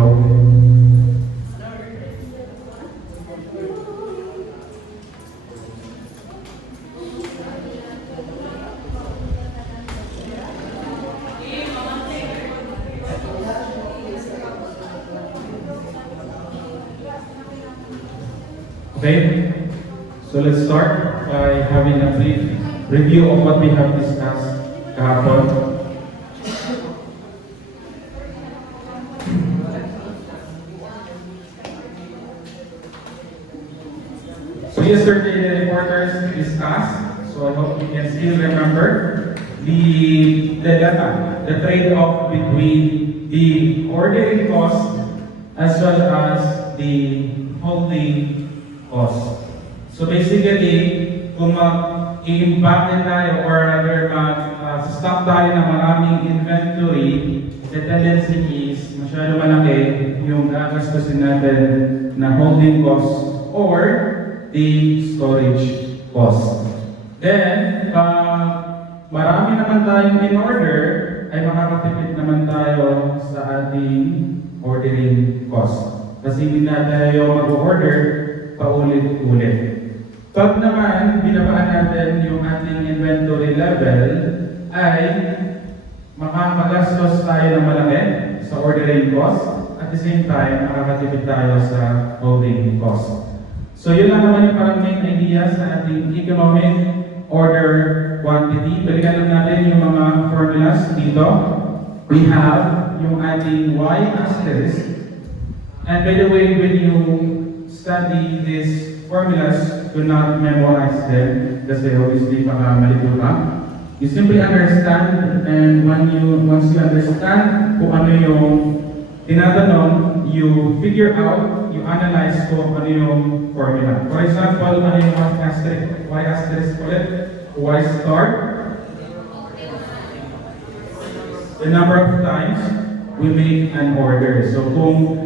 Go. Okay, so let's start by having a brief review of what we have discussed kahapon. So yesterday the reporters discussed, so I hope you can still remember the trade-off between the ordering cost as well as the holding cost. So basically, kung mag-i-impact tayo or rather mag-stock tayo ng maraming inventory, the tendency is masyado malaki yung gagastusin natin na holding cost or the storage cost. Then, marami naman tayong in order, ay makakatipid naman tayo sa ating ordering cost. Kasi hindi na tayo mag-order paulit-ulit. Pag naman binabaan natin yung ating inventory level, ay makakagastos tayo ng malaki sa ordering cost, at the same time, makakatipid tayo sa holding cost. So yun lang naman yung parang main idea sa ating economic order quantity. Balikan lang natin yung mga formulas dito. We have yung ating y asterisk. And by the way, when you study these formulas, do not memorize them kasi obviously baka malito ka. You simply understand, and once you understand kung ano yung tinatanong, you figure out, you analyze kung ano yung formula. For example, ano yung y asterisk ulit? Y star? The number of times we make an order. So kung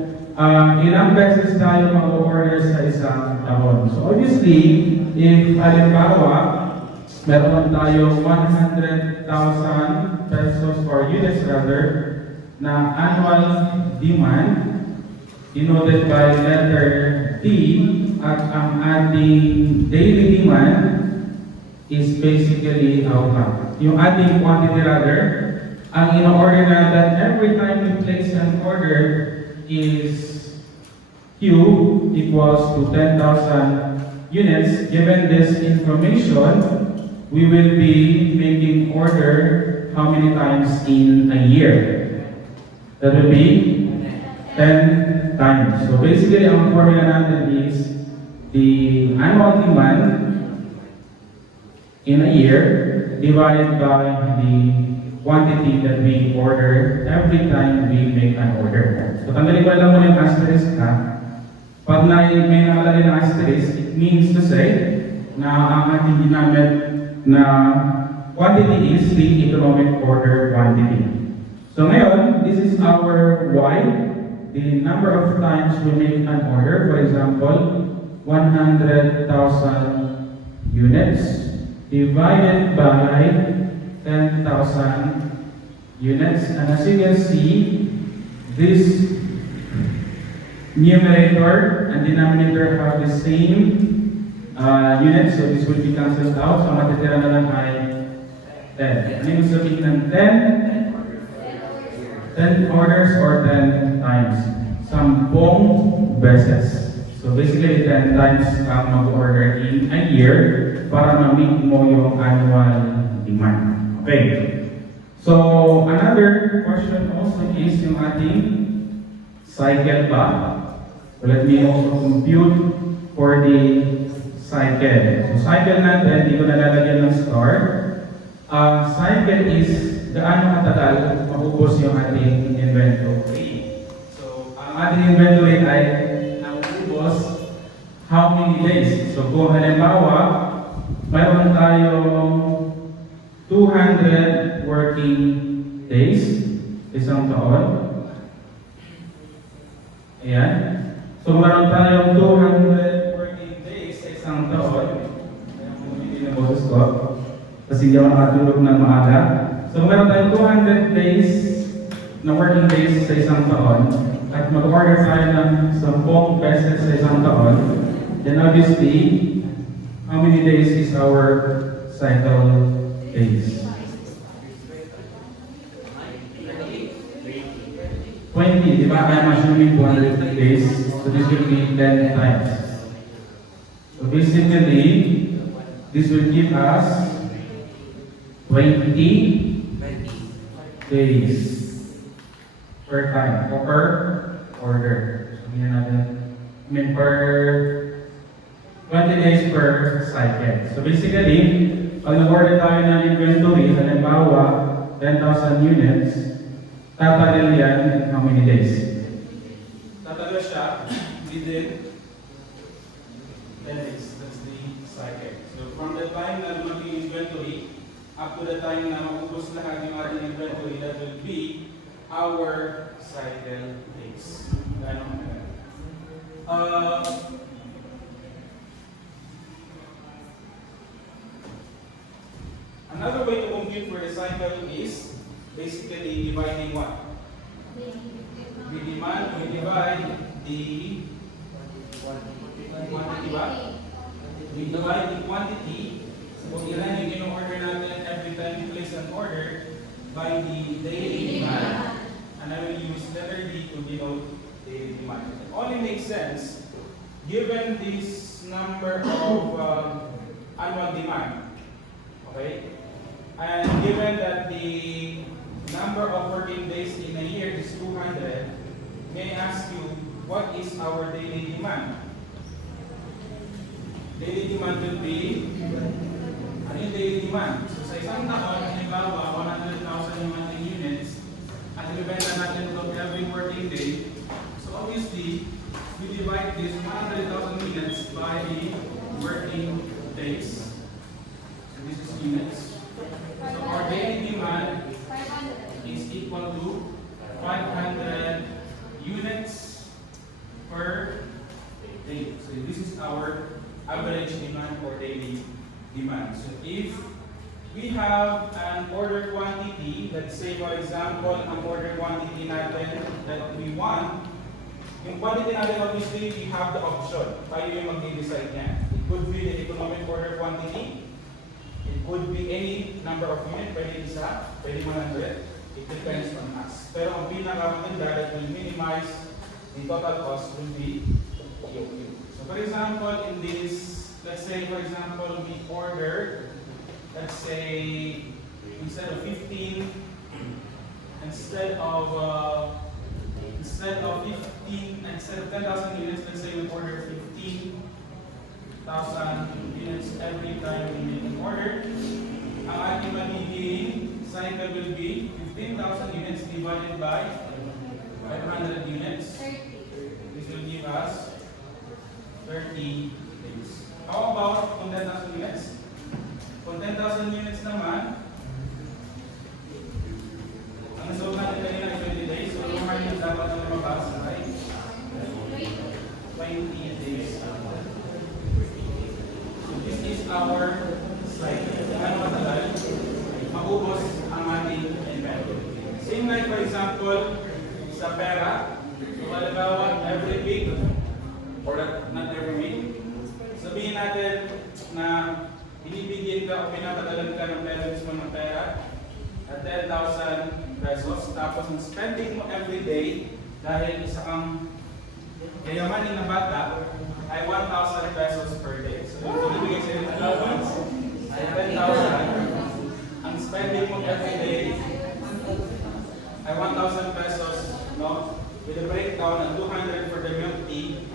ilang beses tayo mag-order sa isang taon. So obviously, if halimbawa, meron tayo 100,000 pesos or units rather, na annual demand, denoted by letter D, at ang ating daily demand is basically outcome. Yung ating quantity rather, ang in-order natin every time we place an order is Q equals to 10,000 units. Given this information, we will be making order how many times in a year? That will be 10 times. So basically, ang formula natin is the annual demand in a year divided by the quantity that we order every time we make an order. So tanggalin ko lang muna yung asterisk ha. Pag may nakalagay na asterisk, it means to say na ang ating ginamit na quantity is the economic order quantity. So ngayon, this is our Y, the number of times we make an order. For example, 100,000 units divided by 10,000 units. And as you can see, this numerator and denominator have the same units, so this will be cancelled out. So matitira na lang ay 10. Ano yung sabihin ng 10? 10 orders or 10 times. 10 beses. So basically 10 times ang mag-order in a year para ma-meet mo yung annual demand. Okay. So another question also is yung ating cycle ba? So let me also compute for the cycle. So cycle natin, hindi ko nalalagyan ng star. Cycle is gaano katagal maubos yung ating inventory. So ang ating inventory ay naubos how many days? So kung halimbawa, mayroon tayong 200 working days, isang taon. Ayan. So meron tayong 200 working days sa isang taon. Ayan, hindi na boses ko. Kasi hindi ako nakatulog ng maaga. So meron tayong 200 days na working days sa isang taon. at mag-order tayo ng 10 beses sa isang taon, then obviously, how many days is our cycle days? 20, di ba? I'm assuming 200 days, so this will be 10 times. So basically, this will give us 20 days per time o per order. So, hindi natin, per 20 days per cycle. So basically, pag nag-order tayo ng inventory, halimbawa, 10,000 units, tatagal yan in how many days? Tatagal siya within 10 days. That's the cycle. So from the time na lumaki yung inventory, up to the time na maubos lahat yung ating inventory, that will be our cycle days. Another way to compute for a cycle is basically dividing what? We divide the quantity ba? We divide the quantity. So ilan yung in-order natin every time we place an order by the daily demand. And I will use letter D to denote daily demand. It only makes sense given this number of annual demand. Okay? And given that the number of working days in a year is 200, may I ask you, what is our daily demand? Daily demand will be, ano yung daily demand? So sa isang taon, halimbawa, 100,000 yung ating units, at ibibenta natin ito every working day. So obviously, we divide this 100,000 units by the working days. So this is units. So our daily demand is equal to 500 units per day. So this is our average demand or daily demand. So if we have an order quantity, let's say for example, ang order quantity natin that we want, yung quantity natin obviously we have the option. Tayo yung mag-decide niya. It could be the economic order quantity. It could be any number of units, pwede isa, pwede 100. It depends on us. Pero ang pinakamaganda that will minimize the total cost will be EOQ. So for example, in this, let's say for example, we order, let's say, instead of 10,000 units, let's say we order 15,000 units every time we make an order. Ang ating magiging cycle will be 15,000 units divided by 500 units. This will give us 30 days. How about kung 10,000 units? Kung 10,000 units naman, ang result natin kanina ay 20 days. So yung margin dapat na lumabas ay 20 days. This is our cycle. Ano matagal? Maubos ang ating inventory. Same like for example, sa pera. So halimbawa, every week, or not every week, sabihin natin na binibigyan ka o pinapadalan ka ng parents mo ng pera at 10,000 pesos. Tapos ang spending mo every day, dahil isa kang yayamanin na bata, ay 1,000 pesos per day. So yung binibigay sa'yo ng allowance ay 10,000. Ang spending mo every day ay 1,000 pesos, no? With a breakdown ng 200 for the milk tea.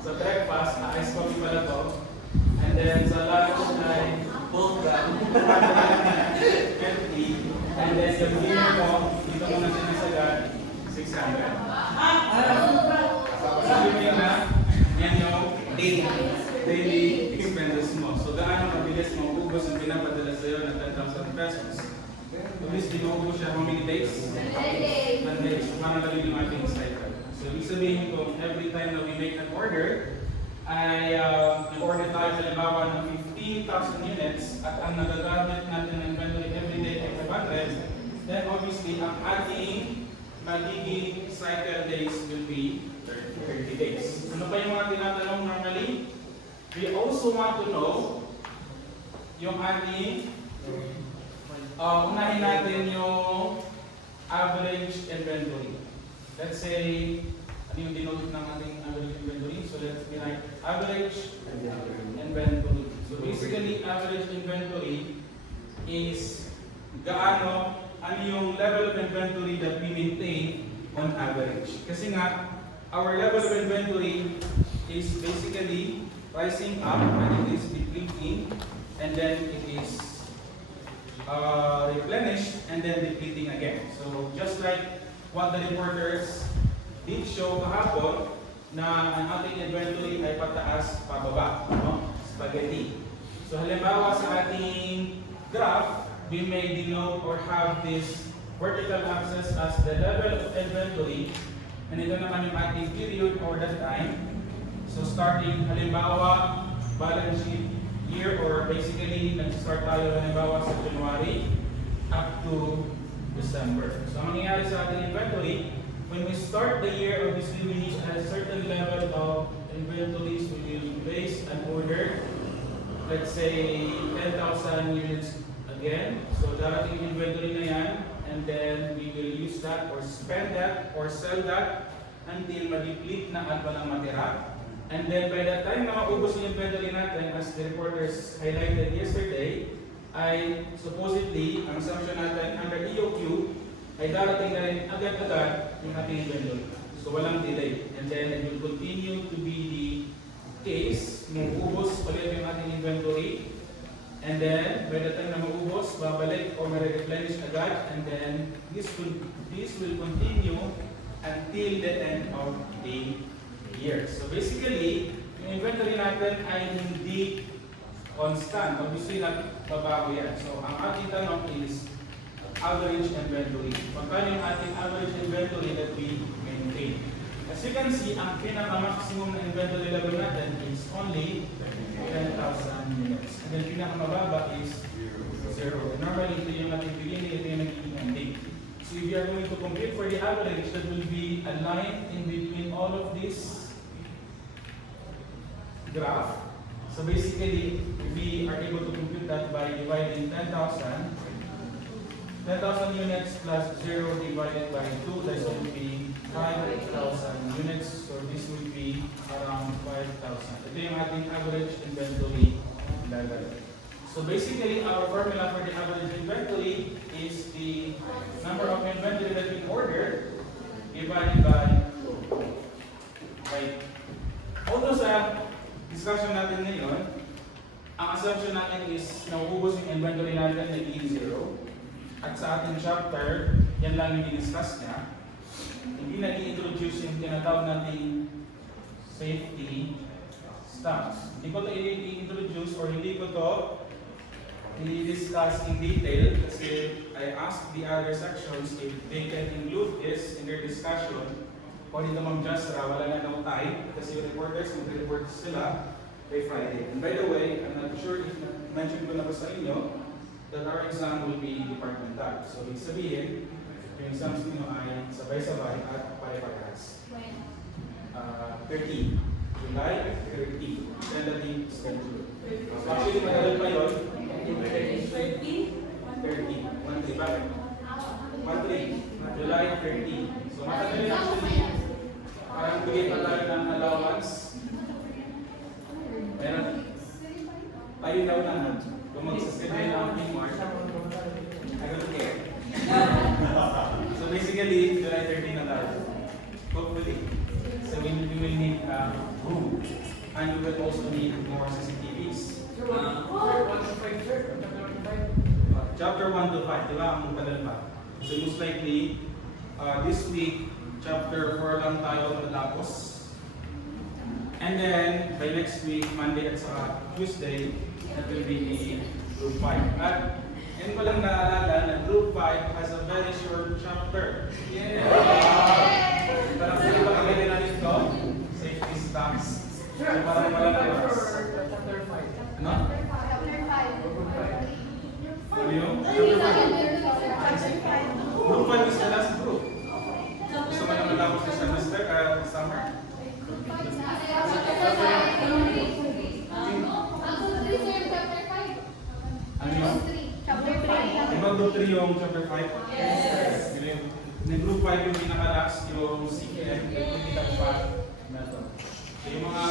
Sa breakfast, ice coffee pala to. And then sa lunch ay milk tea. And then yung dinner mo, dito mo na sinasagan, 600. Sabihin na, yan yung daily expenses mo. So gaano mabilis maubos ang pinapadala sa'yo ng 10,000 pesos? Obviously, maubos siya how many days? 1 day. So paano lang yung ating cycle? So ibig sabihin ko, every time na we make an order, ay nag-order tayo halimbawa ng 15,000 units at ang nagagamit natin ng inventory every day ay 500, then obviously ang ating magiging cycle days will be 30 days. Ano pa yung mga tinatanong normally? We also want to know yung ating, unahin natin yung average inventory. Let's say, ano yung denote ng ating average inventory? So let's be like average inventory. So basically, average inventory is ano yung level of inventory that we maintain on average. Kasi nga, our level of inventory is basically rising up and it is depleting and then it is replenished and then depleting again. So just like what the reporters did show kahapon na ang ating inventory ay pataas, pababa, no? Spaghetti. So halimbawa sa ating graph, we may denote or have this vertical axis as the level of inventory and ito naman yung ating period or the time. So starting halimbawa balance sheet year or basically nag-start tayo halimbawa sa January up to December. So ang mangyayari sa ating inventory, when we start the year, obviously we need a certain level of inventories. We will place an order, let's say 10,000 units again. So darating inventory na yan and then we will use that or spend that or sell that until ma-deplete na at walang matira. And then by that time na maubos yung inventory natin, as the reporters highlighted yesterday, ay supposedly, ang assumption natin under EOQ, ay darating na rin agad-agad yung ating inventory. So walang delay. And then it will continue to be the case, maubos ulit yung ating inventory. And then, by the time na maubos, babalik o ma-replenish agad. And then, this will continue until the end of the year. So basically, yung inventory natin ay hindi constant. Obviously, nagbabago yan. So ang ating tanong is average inventory. Magkano yung ating average inventory that we maintain? As you can see, ang pinaka-maximum na inventory level natin is only 10,000 units. And then pinaka-mababa is 0. Normally, ito yung ating beginning, ito yung nagiging ending. So if you are going to compute for the average, that will be a line in between all of these graph. So basically, we are able to compute that by dividing 10,000 units plus 0 divided by 2, that will be 5,000 units. So this will be around 5,000. Ito yung ating average inventory level. So basically, our formula for the average inventory is the number of inventory that we ordered divided by although sa discussion natin ngayon, ang assumption natin is nauubos yung inventory natin na zero. At sa ating chapter, yan lang yung i-discuss niya. Hindi na i-introduce yung tinatawag nating safety stocks. Hindi ko ito i-introduce or hindi ko ito i-discuss in detail kasi I asked the other sections if they can include this in their discussion. Kung dito Ma'am Jasra, wala na daw time kasi yung reporters, mag-report sila by Friday. And by the way, I'm not sure if mentioned ko na ba sa inyo that our exam will be departmental. So, ibig sabihin, yung exams nyo ay sabay-sabay at pare-parehas. When? 30. July 30. Tentative schedule. So, actually, matagal pa yun. 30. 1-3. Bakit? 1-3. July 30. So, matagal yun actually. Parang bigay pa tayo ng allowance. Meron. Tayo daw naman. Kung magsaschedule na ang March, I don't care. So basically, July 13 na tayo. Hopefully. So we will need room. And we will also need more CCTVs. Chapter 1 to 5, di ba? Ang padal pa. So most likely, this week, chapter 4 lang tayo matapos. And then, by next week, Monday at saka Tuesday, that will be Group 5. At yun ko lang naalala na Group 5 has a very short chapter. Yeah! Parang sino ba kagaya na dito? Safety stocks. Parang walang oras. Chapter 5. Ano? Chapter 5. Ano yun? Chapter 5. Group 5 is the last group. ba group 3 yung chapter 5? Yes. Yung group 5 yung pinaka-last, yung CKM, yung pinaka-5 method. So yung mga,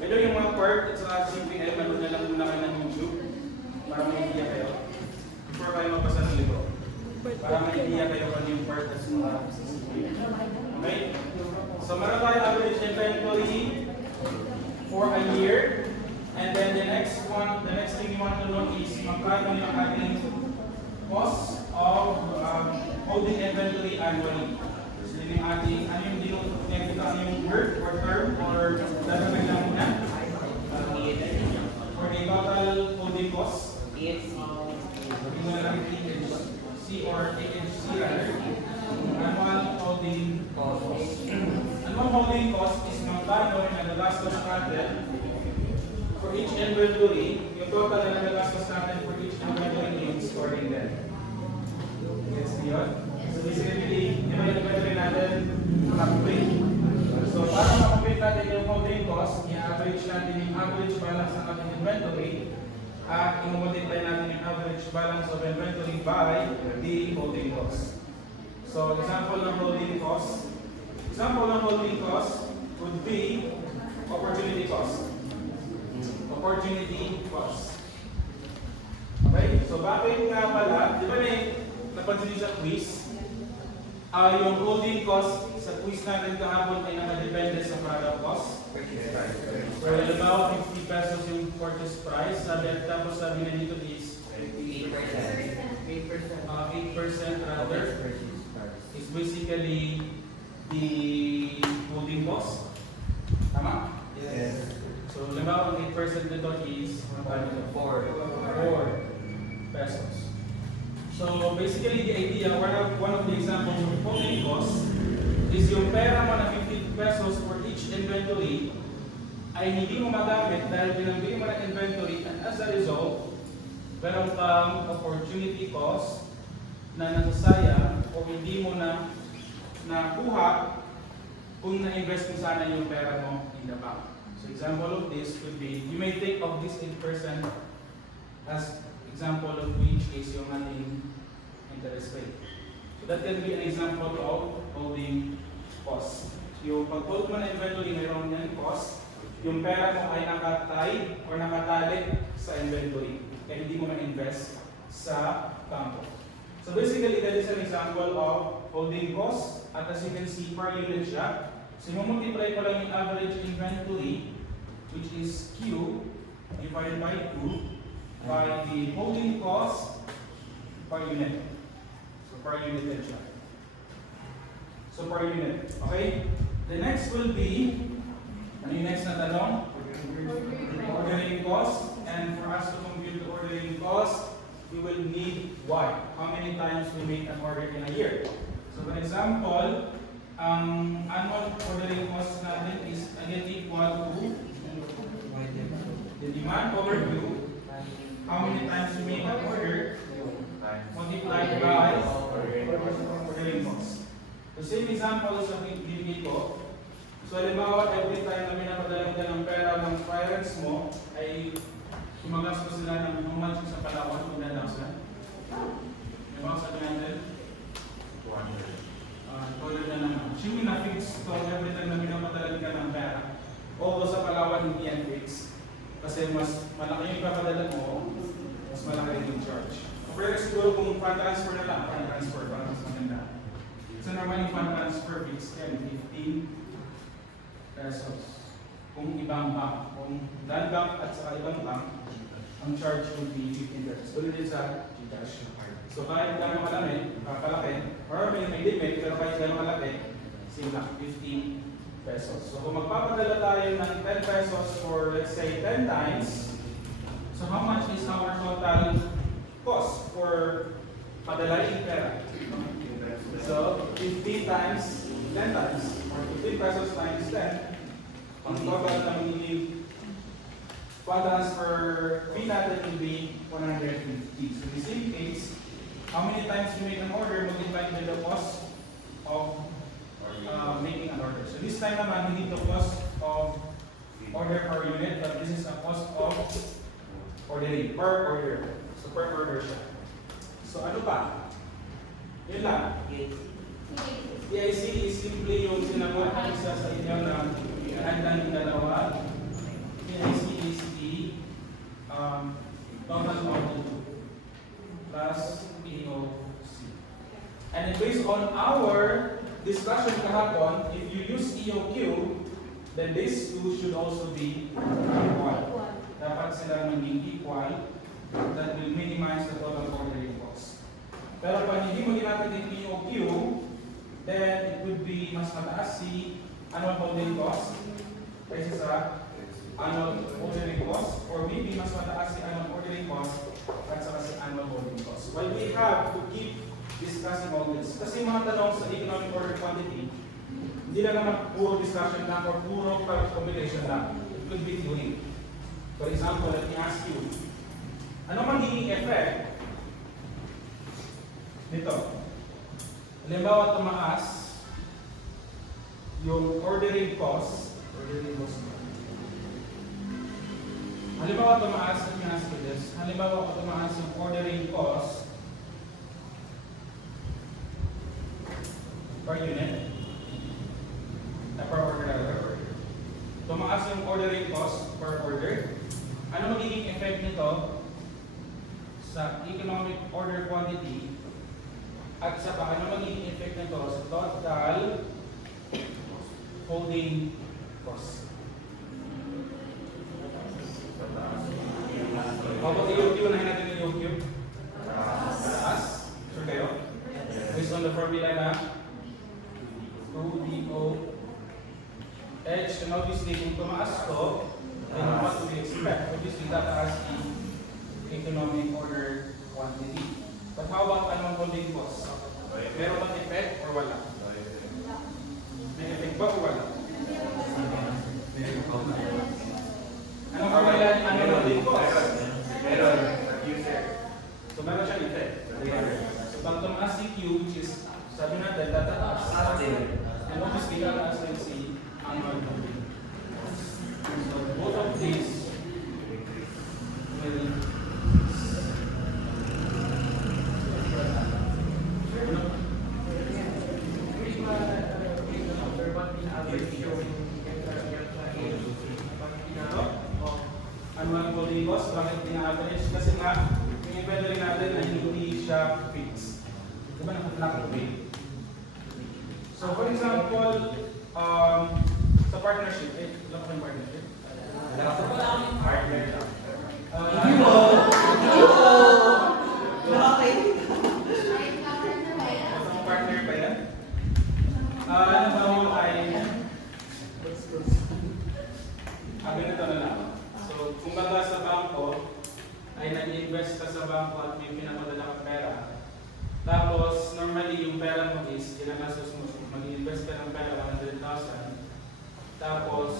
ito yung mga part at sa CPM, ano na lang muna kayo ng YouTube para may idea kayo. Before kayo magbasa ng libro. Para may idea kayo kung ano yung part at sa mga CPM. Okay? So meron tayo average inventory for a year. And then the next thing you want to know is magkano yung ating cost of holding inventory annually. So yun yung ating, ano yung dinukita yung word or term or dadagdag lang muna? For the total holding cost. Yung mga lang THC or THC rather. Annual holding cost. Annual holding cost is magkano yung nagagastos natin for each inventory, yung total na nagagastos natin for each inventory is storing there. Gets niyo yun? So basically, di ba yung inventory natin complete? So para ma-complete natin yung holding cost, i-average natin yung average balance ng ating inventory at i-multiply natin yung average balance of inventory by the holding cost. So example ng holding cost would be opportunity cost. Opportunity cost. Okay? So bakit nga pala, di ba napansin niyo sa quiz, yung holding cost sa quiz natin kahapon ay nakadepende sa product cost. So halimbawa 50 pesos yung purchase price, tapos sabi na dito is 8% rather is basically the holding cost. Tama? Yes. So, halimbawa, ang 8% nito is 4 pesos. So, basically, the idea, one of the examples of holding cost is yung pera mo na 50 pesos for each inventory ay hindi mo magamit dahil binambili mo na inventory and as a result, meron kang opportunity cost na nasasayang o hindi mo na nakuha kung na-invest mo sana yung pera mo in the bank. So example of this could be, you may think of this 8% as example of which is yung ating interest rate. So that can be an example of holding cost. So yung pag-hold mo na inventory, mayroon yan cost. Yung pera mo ay nakatay or nakatali sa inventory. Kaya hindi mo na-invest sa kampo. So basically, that is an example of holding cost. At as you can see, per unit siya. So multiply ko lang yung average inventory, which is Q divided by 2 by the holding cost per unit. So per unit din siya. So per unit. Okay? The next will be, ano yung next na tanong? Ordering cost. And for us to compute the ordering cost, we will need what? How many times we make an order in a year? So for example, ang annual ordering cost natin is again equal to the demand over Q. How many times we make an order multiplied by ordering cost. The same example sa binigay ko. So halimbawa, every time na pinapadala ka ng pera ng parents mo, ay gumagastos sila ng how much sa Palawan, kung nanasa. Halimbawa sa natin, 200 na naman. Assuming na fix to every time na pinapadala ka ng pera. Although sa Palawan hindi yan fix. Kasi mas malaki yung ipapadala mo, mas malaki rin yung charge. Pero siguro kung fund transfer na lang, fund transfer para mas maganda. So normally fund transfer fix yan, 15 pesos. Kung ibang bank, kung that bank at sa ibang bank, ang charge would be 15 pesos. Tuloy din sa GCash. So kahit gano'ng kalaki, or may limit, pero kahit gano'ng kalaki, same lang, 15 pesos. So kung magpapadala tayo ng 10 pesos for let's say 10 times, so how much is our total cost for padalain pera? So 15 times 10 times, or 15 pesos times 10, ang total na magiging fund transfer fee natin will be 150. So in the same case, how many times you make an order multiplied by the cost of making an order. So this time naman, hindi to cost of order per unit, but this is a cost of ordering per order. So per order siya. So ano pa? Yun lang. PIC is simply yung sinagot ng isa sa inyo na handang dalawa. PIC is the total of the two plus EOC. And then based on our discussion kahapon, if you use EOQ, then these two should also be equal. Dapat sila maging equal. That will minimize the total ordering cost. Pero pag hindi mo ginamit yung EOQ, then it would be mas mataas si annual ordering cost kaysa sa annual ordering cost, or maybe mas mataas si annual ordering cost at saka si annual ordering cost. Why we have to keep discussing all this? Kasi mga tanong sa economic order quantity, hindi lang naman puro discussion lang or puro combination lang. It could be theory. For example, let me ask you, ano magiging effect nito? Halimbawa, tumaas yung ordering cost. Halimbawa, tumaas, let me ask you this. Halimbawa, tumaas yung ordering cost per unit. Per order. Tumaas yung ordering cost per order. Ano magiging effect nito sa economic order quantity at sa paano magiging effect nito sa total holding cost? About EOQ, unahin natin yung EOQ. Taas. Sure kayo? Based on the formula na 2DO H, and obviously kung tumaas to, then what do we expect? Obviously, tataas the economic order quantity. But how about anong holding cost? Meron bang effect or wala? May effect ba o wala? Anong formula ni anong holding cost? Meron. So meron siyang effect. So pag tumaas si Q, which is, sabi natin, tataas. And obviously, tataas rin si annual holding. So both of these will annual holding cost, bakit pina-average? Kasi nga, yung inventory natin ay hindi siya fixed. Diba naka-fluctuate? So for example, sa partnership, lang ko yung partnership? Partner lang. Partner pa yan? Ano ay ganito na lang. So, kung baga sa bangko, ay nag-invest ka sa bangko at may pinapadala kang pera. Tapos, normally yung pera mo is, ginagastos mo, mag-invest ka ng pera 100,000. Tapos,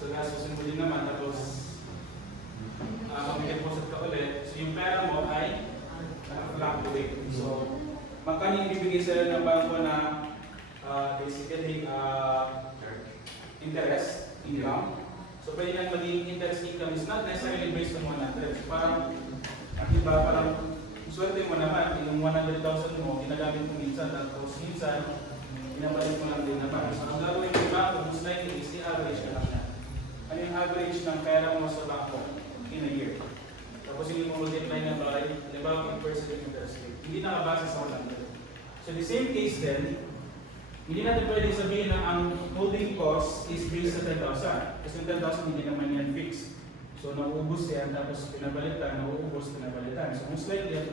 gagastosin mo din naman, tapos mag-deposit ka ulit. So, yung pera mo ay fluctuate. So, magkano yung ibibigay sa'yo ng bangko na basically interest, income. So, pwede lang magiging interest income is not necessarily based on 100. So, parang, swerte mo naman, yung 100,000 mo, ginagamit mo minsan, tapos minsan, pinabalik mo lang din naman. So, ang gagawin mo ba, most likely is the average ka lang yan. Ano yung average ng pera mo sa bangko in a year? Tapos hindi mo multiply na by, halimbawa, 8% interest rate. Hindi nakabase sa 100. So, the same case then, hindi natin pwede sabihin na ang holding cost is based sa 10,000. Kasi yung 10,000 hindi naman yan fixed. So, nauubos yan, tapos pinabalitan, nauubos, pinabalitan. So, most likely,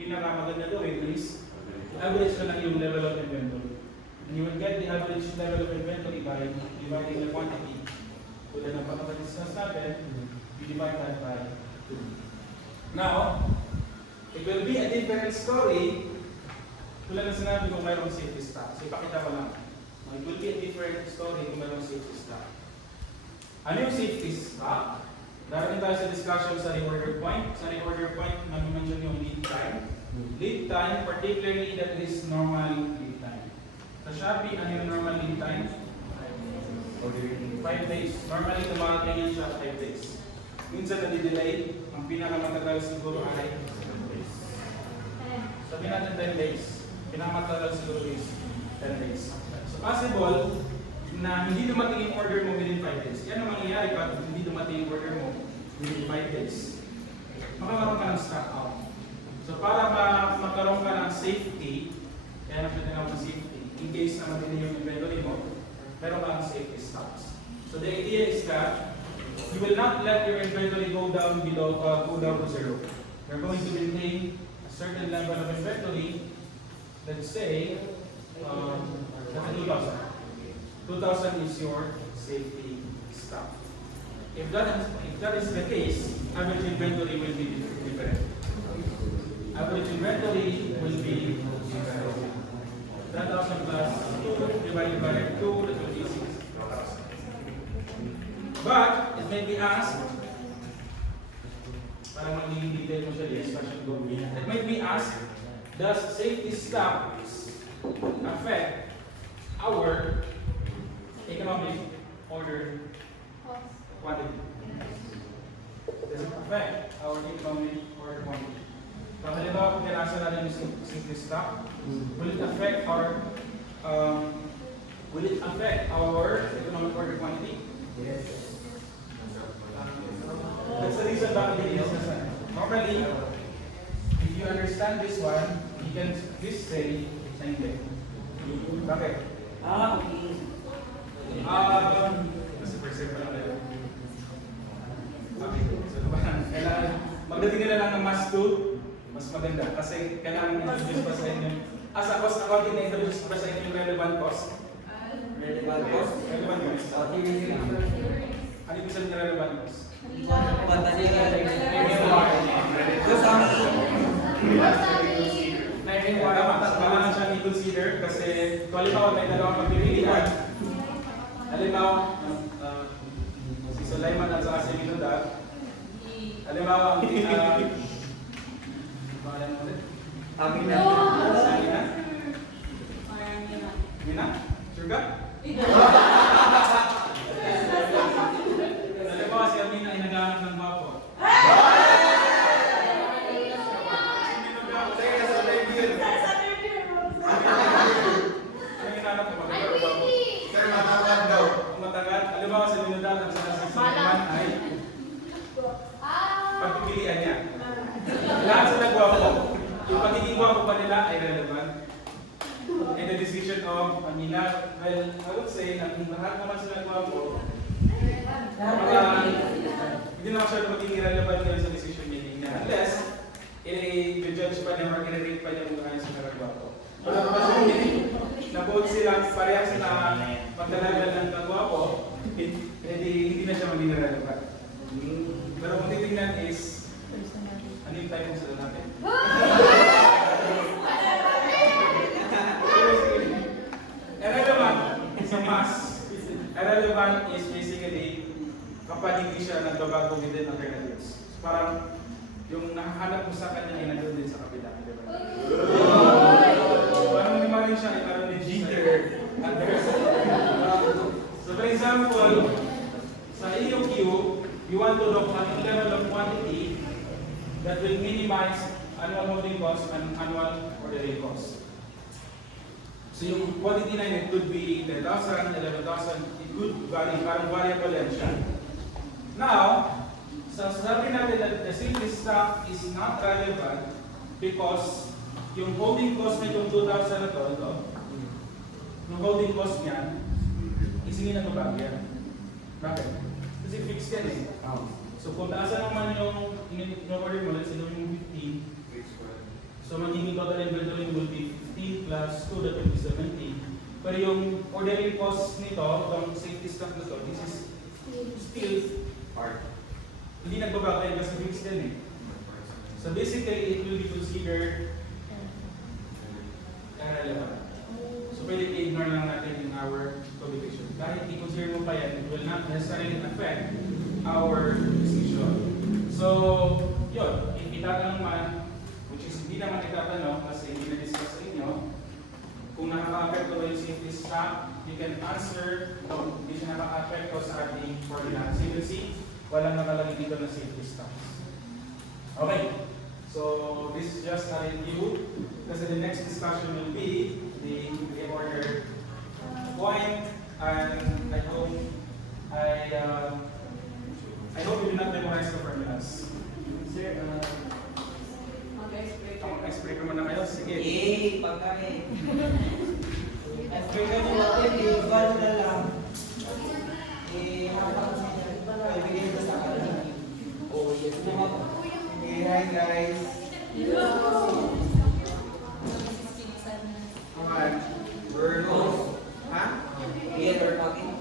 pinakamaganda gawin is average ka lang yung level of inventory. And you will get the average level of inventory by dividing the quantity. Tulad ng pagkakadiscuss natin, you divide that by 2. Now, it will be a different story. Tulad ng sinabi kung mayroong safety stock. So, ipakita ko lang. It will be a different story kung mayroong safety stock. Ano yung safety stock? Darating tayo sa discussion sa reorder point. Sa reorder point, nami-mention yung lead time. Lead time, particularly that is normal lead time. Sa Shopee, ano yung normal lead time? 5 days. Normally, tumarating yan siya 5 days. Minsan nadidelay, ang pinakamatagal siguro ay 7 sabihin natin 10 days. Pinakamatagal siguro is 10 days. So possible na hindi dumating yung order mo within 5 days. Yan ang mangyayari pag hindi dumating yung order mo within 5 days. Makakaroon ka ng stock out. So para magkaroon ka ng safety, kaya natin tinawag ng safety, in case na matindi yung inventory mo, meron ka ng safety stocks. So the idea is that you will not let your inventory go down to zero. You're going to maintain a certain level of inventory. Let's say 2,000. 2,000 is your safety stock. If that is the case, average inventory will be different. Average inventory will be 10,000 plus 2 divided by 2, that will be 6,000. But it may be asked, para magiging detail mo siya, discussion go. It may be asked, does safety stocks affect our economic order quantity? Does it affect our economic order quantity? So, halimbawa, kung kinasa natin yung safety stock, will it affect our economic order quantity? Yes. That's the reason bakit it is. Normally, if you understand this one, you can just say same thing. Bakit? Okay. Kasi percent pa lang tayo. Okay, so kailangan, magdating nila lang ng mas 2, mas maganda. Kasi kailangan introduce pa sa inyo. As a cost accounting, na-introduce pa sa inyo yung relevant cost. Relevant cost. Relevant cost. Okay. Ano ibig sabihin ng relevant cost? Kailangan siya i-consider kasi kung halimbawa may dalawang pagpipilian, halimbawa si Sulaiman at saka si Minuda, halimbawa ang pangalan mo ulit? Amina. Amina? Amina? Sure ka? Halimbawa si Amina ay naghahanap ng gwapo. Halimbawa sa Minuda at sa Sulaiman ay pagpipilian niya. Lahat sila gwapo. Yung pagiging gwapo pa nila ay relevant. And the decision of Amina, well, I would say na kung lahat naman sila gwapo, hindi naman siya magiging relevant yun sa decision making niya. Unless, i-judge pa niya or i-rate pa niya kung ano sila gwapo. Wala naman siya na both sila parehas na magdalagal ng kagwapo, hindi na siya magiging relevant. Pero kung titingnan is, ano yung type mo sila natin? Irrelevant sa mass. Irrelevant is basically kapag hindi siya nagbabago within alternatives. So, parang yung nakahanap mo sa kanya ay nandun din sa kapila. Diba? Parang naman rin siya ikaroon ni jitter. So for example, sa EOQ, you want to look at the level of quantity that will minimize annual holding cost and annual ordering cost. So yung quantity na yun, it could be 10,000, 11,000, it could vary, parang variable yan siya. Now, so sabi natin that the safety stock is not relevant because yung holding cost na yung 2,000 na to, yung holding cost niya, is hindi na mabago yan. Bakit? Kasi fixed yan eh. So kung taasan naman yung order mo, let's say yung 15, so magiging total inventory will be 15 plus 2, that will be 17. Pero yung ordering cost nito, itong safety stock na to, this is still part. Hindi nagbabago yan kasi fixed yan eh. So basically, it will be considered irrelevant. So pwede i-ignore lang natin in our publication. Kahit i-consider mo pa yan, it will not necessarily affect our decision. So, yun, if itatanong man, which is hindi naman itatanong kasi hindi na-discuss sa inyo, kung nakaka-affect ba yung safety stock, you can answer, no, hindi siya nakaka-affect sa ating formula. As you can see, walang nakalagay dito na safety stocks. Okay, so this is just a review Kasi the next discussion will be the order point, and I hope you do not memorize the formulas. Sir, Explain ko muna kayo. Sige. Eh, pagkain. explain ka nyo natin, i-eval na lang. Ibigay ko sa kanila. Oh, yes. Okay, hi guys. Okay. Burno. Ha? Iyan or pagkain.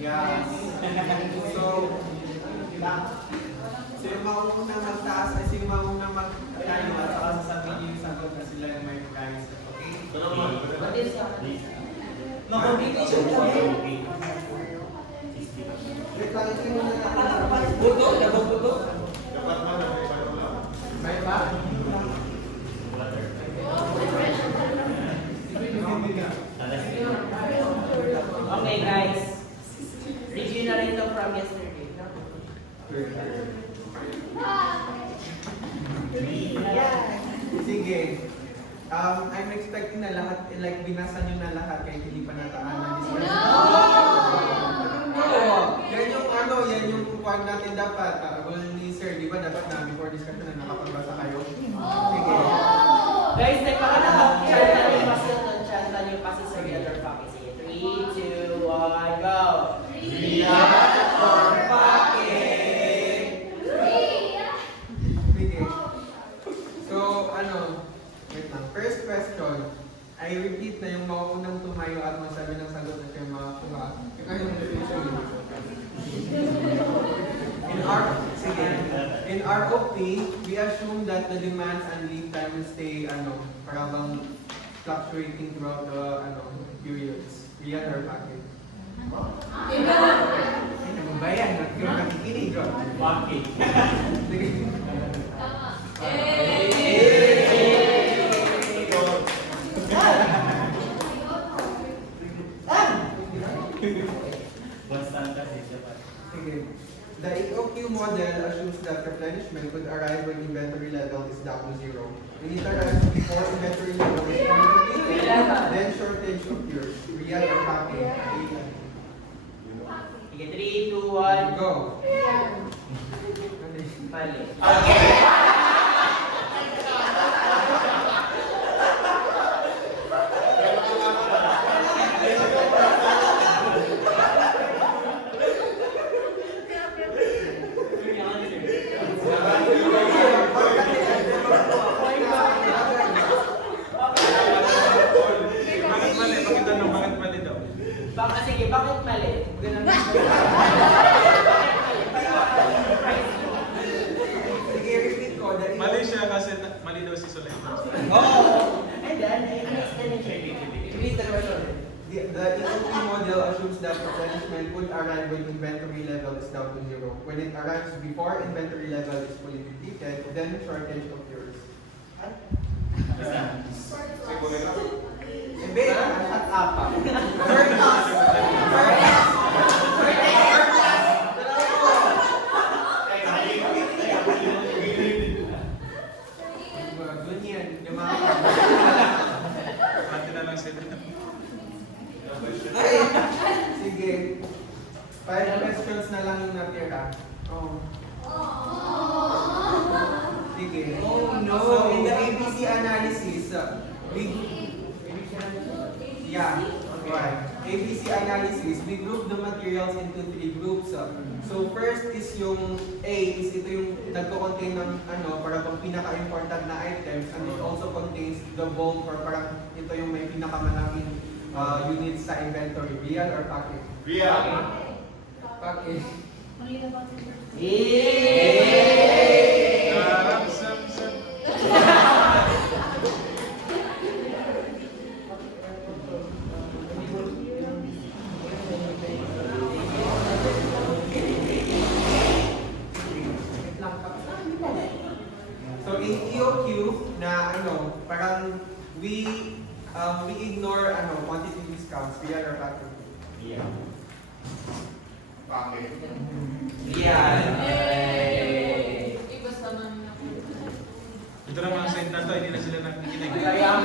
Yeah. So yung maunang magtaas ay yung maunang magtayo at saka sasabihin yung sagot na sila yung may prize. Okay? What is that? Makompitisyon kami. Wait lang, ito yung muna natin. Buto, nabog-buto. May ba? Okay guys, review na rin ito from yesterday. Sige. I'm expecting na lahat, like binasa nyo na lahat kahit hindi pa nataanan. Yan yung yan yung kukuhan natin dapat. Goal ni Sir, di ba dapat na before discussion na nakapagbasa kayo? Sige. Guys, nagpaka-chanta nyo yung pasil ng chanta nyo pasil sa real or fake. Sige, 3, 2, 1, go! Real or fake? Sige. So, wait lang. First question. I repeat na yung maunang tumayo at masabi ng sagot na kayo makakuha. Ikaw yung definition. In ROP, we assume that the demands and lead time will stay, parang fluctuating throughout the, periods. Real or fake? Ay, nababayan. Nakikinig ko. Fake. Sige. Sige. The EOQ model assumes that replenishment could arrive when inventory level is down to zero. When it arrives before inventory level is completed, then shortage occurs. Real or fake? Sige, 3, 2, 1, Go. mali. Bakit mali daw? Sige, bakit mali? Ganun. Sige, repeat ko. The Mali siya kasi mali daw si Sulaiman. And then, read the question. The EOQ model assumes that replenishment could arrive when inventory level is down to zero. When it arrives before inventory level is fully depleted, then shortage occurs. Hindi, shut up. Turn us. Ganyan, yung mga Natin na lang sila. Ay, sige. 5 questions na lang yung natira. Oh. Sige. Oh, no. So, in the ABC analysis, right. ABC analysis, we group the materials into 3 groups. So, first is yung A, is ito yung nagko-contain ng para bang pinaka-important na items, and it also contains the bulk or parang ito yung may pinakamalaking units sa inventory. Real or fake? Fake. So in EOQ na parang we ignore quantity discounts, real or fake? Ito naman ang send na to, hindi na sila nakikinig. Kaya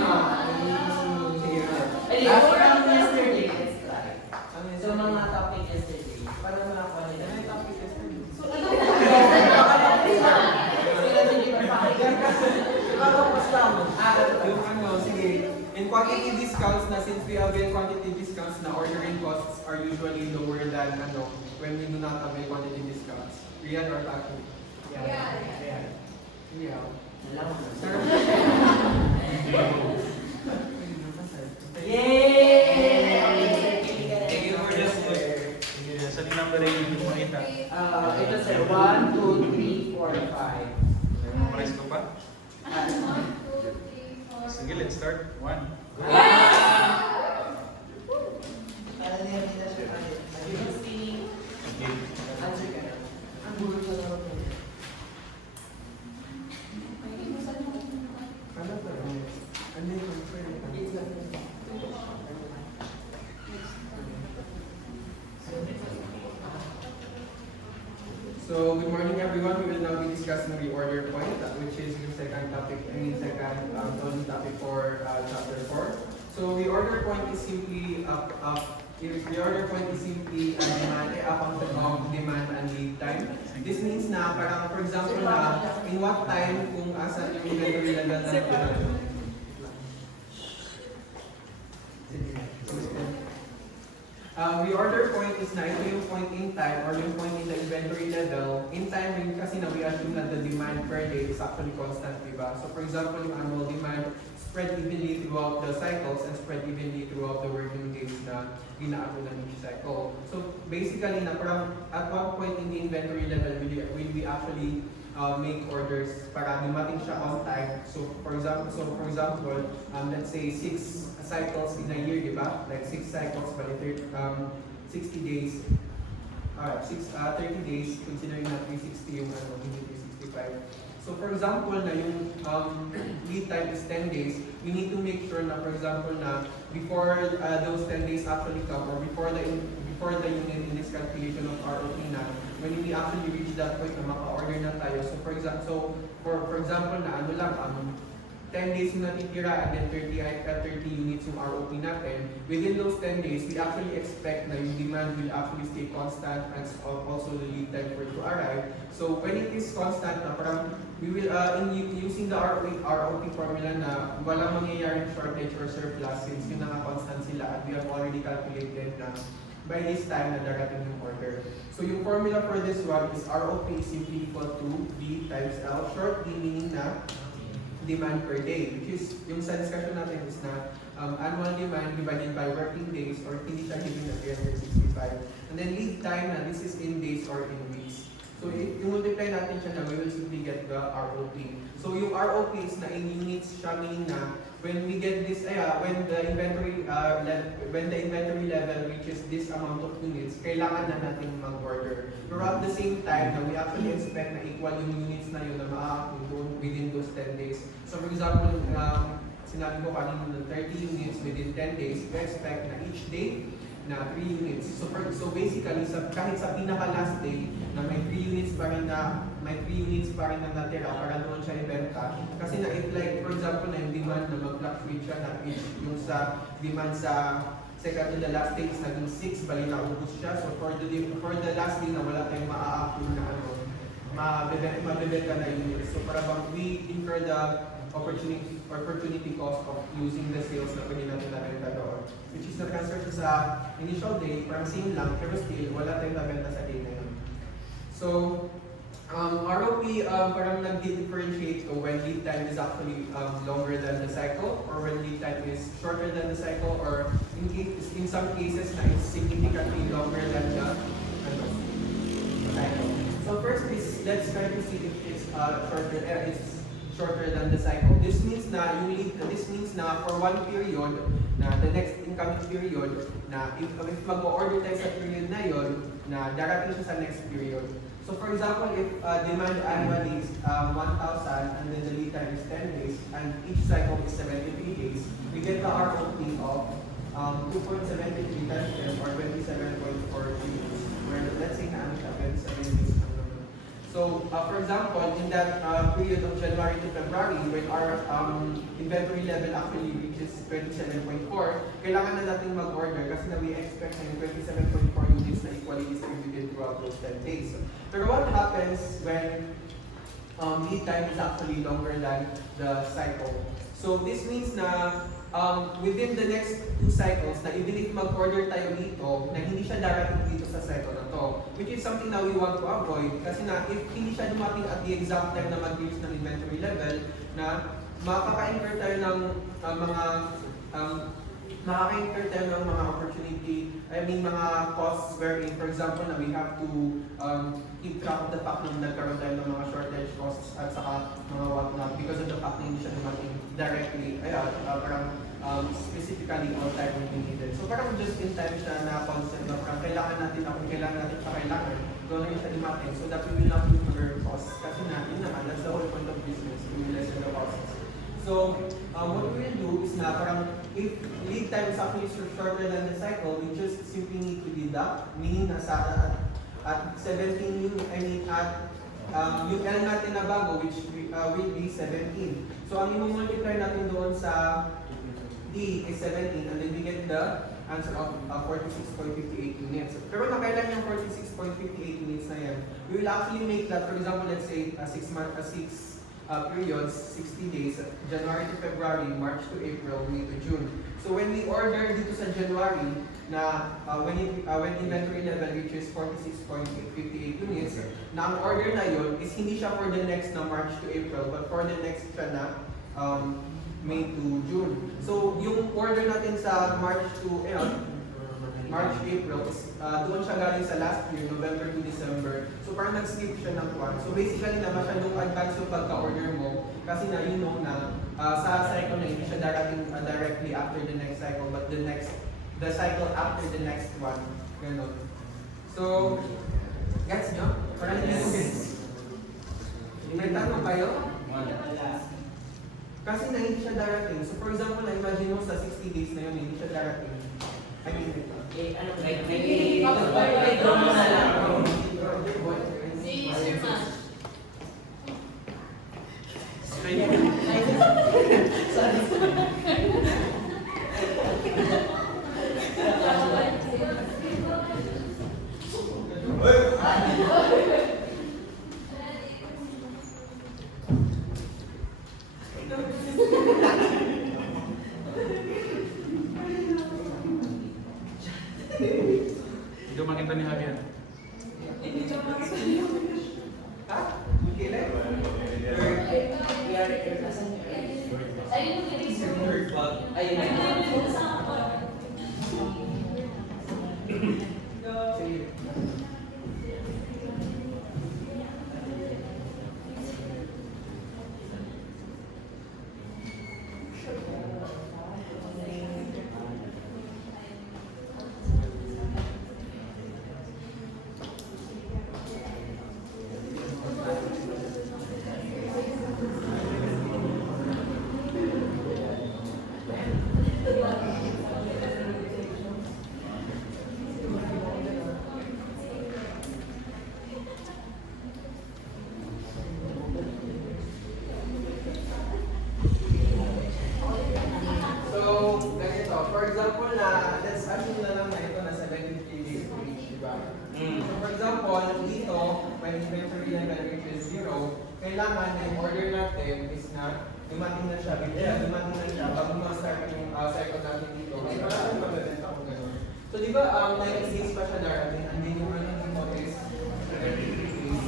In quantity discounts na, since we avail quantity discounts na, ordering costs are usually lower than when we do not avail quantity discounts. Rian or Taki? Yeah. Yay! Thank you for this. Sa number yung makita. Ito sir, 1, 2, 3, 4, 5. Memorize ko pa? Sige, let's start. 1. So, good morning everyone. We will now be discussing the order point, which is the second topic topic for chapter 4. So, the order point is simply a function of demand and lead time. This means na parang for example na in what time kung asan yung inventory level na the order point is na ito yung point in time or yung point in the inventory level. In time rin kasi na we assume that the demand per day is actually constant, diba? So for example, yung annual demand spread evenly throughout the cycles and spread evenly throughout the working days na ginaato ng each cycle. So basically, na parang at one point in the inventory level, will we actually make orders para dumating siya on time. So for example, let's say 6 cycles in a year, di ba? Like 6 cycles, but 60 days. 30 days, considering na 360 yung hindi 365. So for example, na yung lead time is 10 days, we need to make sure na, for example, na before those 10 days actually come, or before the unit in this calculation of ROP na, when we actually reach that point na maka-order na tayo. So for example na 10 days yung natitira and then 30 units yung ROP natin. Within those 10 days, we actually expect na yung demand will actually stay constant and also the lead time for it to arrive. So when it is constant na parang we will using the ROP formula na walang mangyayaring shortage or surplus since yun naka-constant sila at we have already calculated na by this time na darating yung order. So yung formula for this one is ROP is simply equal to D times L. Short D meaning na demand per day, which is yung sa discussion natin is na annual demand divided by working days or hindi siya given na 365. And then lead time na this is in days or in weeks. So yung multiply natin siya na we will simply get the ROP. So yung ROP is na in units siya meaning na when we get this when the inventory level reaches this amount of units, kailangan na natin mag-order. Pero at the same time, na we actually expect na equal yung units na yun na ma-doon within those 10 days. So for example, sinabi ko kanina na 30 units within 10 days, we expect na each day na 3 units. So basically, kahit sa pinaka-last day, na may 3 units pa rin na natira para doon siya ibenta. Kasi na if like, for example, na yung demand na mag-fluctuate siya na yung sa demand sa second to the last day is naging 6, bali na ubos siya. So for the last day na wala tayong maa-approve na mabibenta na units. So para bang we incur the opportunity cost of using the sales na pwede natin nabenta doon. Which is na-transfer sa initial day, parang same lang, pero still, wala tayong nabenta sa day na yun. So, ROP parang nag-differentiate when lead time is actually longer than the cycle, or when lead time is shorter than the cycle, or in some cases na it's significantly longer than the cycle. So first is, let's try to see if it's shorter than the cycle. This means na for one period, na the next incoming period, na if mag-order tayo sa period na yon, na darating siya sa next period. So for example, if demand annually is 1,000 and then the lead time is 10 days and each cycle is 73 days, we get the ROP of 2.73 times 10 or 27.4 units. Where let's say na 27 days. So, for example, in that period of January to February, when our inventory level actually reaches 27.4, kailangan na natin mag-order kasi na we expect na yung 27.4 units na equally distributed throughout those 10 days. Pero what happens when lead time is actually longer than the cycle. So this means na within the next 2 cycles, na even if mag-order tayo dito, na hindi siya darating dito sa cycle na to, which is something na we want to avoid, kasi na if hindi siya dumating at the exact time na mag-reach ng inventory level, na makaka-incur tayo ng mga opportunity, mga costs wherein, for example, na we have to keep track of the fact na nagkaroon tayo ng mga shortage costs at saka mga whatnot because of the fact na hindi siya dumating directly, specifically on time when we needed. So parang just in time siya na concept na parang kailangan natin siya doon na siya dumating so that we will not incur costs. Kasi na, yun naman, that's the whole point of business, we will lessen the costs. So, what we will do is na parang if lead time is actually shorter than the cycle, we just simply need to deduct, meaning nasa at 17 yung L natin na bago, which will be 17. So, ang i-multiply natin doon sa D is 17, and then we get the answer of 46.58 units. Pero na kailan yung 46.58 units na yan? We will actually make that, for example, let's say 6 periods, 60 days, January to February, March to April, May to June. So when we order dito sa January, na when inventory level reaches 46.58 units, na ang order na yun is hindi siya for the next na March to April, but for the next siya na May to June. So yung order natin sa March to March, April, doon siya galing sa last year, November to December. So parang nag-skip siya ng buwan. So basically na masyadong advance yung pagka-order mo kasi na you know na sa cycle na hindi siya darating directly after the next cycle but the cycle after the next one. Ganon. So, gets nyo? Parang yes. May tanong kayo? Kasi na hindi siya darating. So for example, imagine mo sa 60 days na yun, hindi siya darating. I mean, Si Sir Man. Hindi makita ni Javier. ha? Kailan? Ayun yung reason. Third pag. Ayun. Sige. For example na, let's assume na lang na ito na 73 days to reach, diba? So for example, dito, when inventory level reaches 0, kailangan na yung order natin is na dumating na siya, bago ma-start yung cycle natin dito. Kasi parang mabibenta ko gano'n. So di ba, 90 days pa siya darating, and then yung ano dito is 73 days.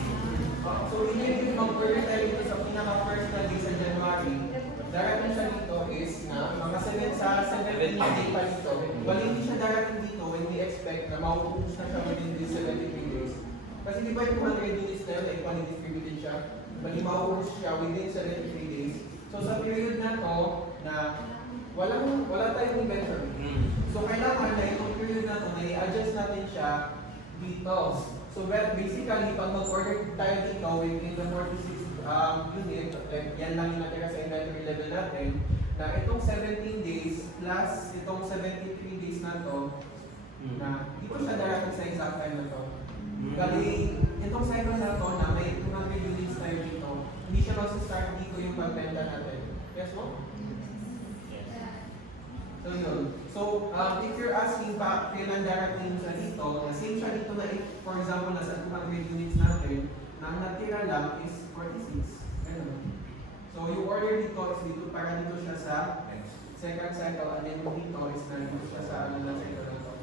So even if mag-order tayo dito sa pinaka-first na day sa January, darating siya dito is na mga 17 day pa dito. Well, hindi siya darating dito when we expect na mauubos na siya within these 73 days. Kasi di ba yung 200 units na yun ay pan-distributed siya? Bali mauubos siya within 73 days. So sa period na to, na wala tayong inventory. So kailangan na yung period na to, na i-adjust natin siya dito. So basically, pag mag-order tayo dito within the 46 unit, like yan lang yung natira sa inventory level natin, na itong 17 days plus itong 73 days na to, na di ko siya darating sa exact time na to. Bali, itong cycle na to na may 200 units tayo dito, hindi siya mag-start dito yung pagbenta natin. Yes mo? So yun. So, if you're asking pa kailan darating siya dito, na same siya dito na if, for example, nasa 200 units natin, na ang natira lang is 46. So yung order dito is dito para dito siya sa second cycle, and then yung dito is na dito siya sa ano na cycle na to.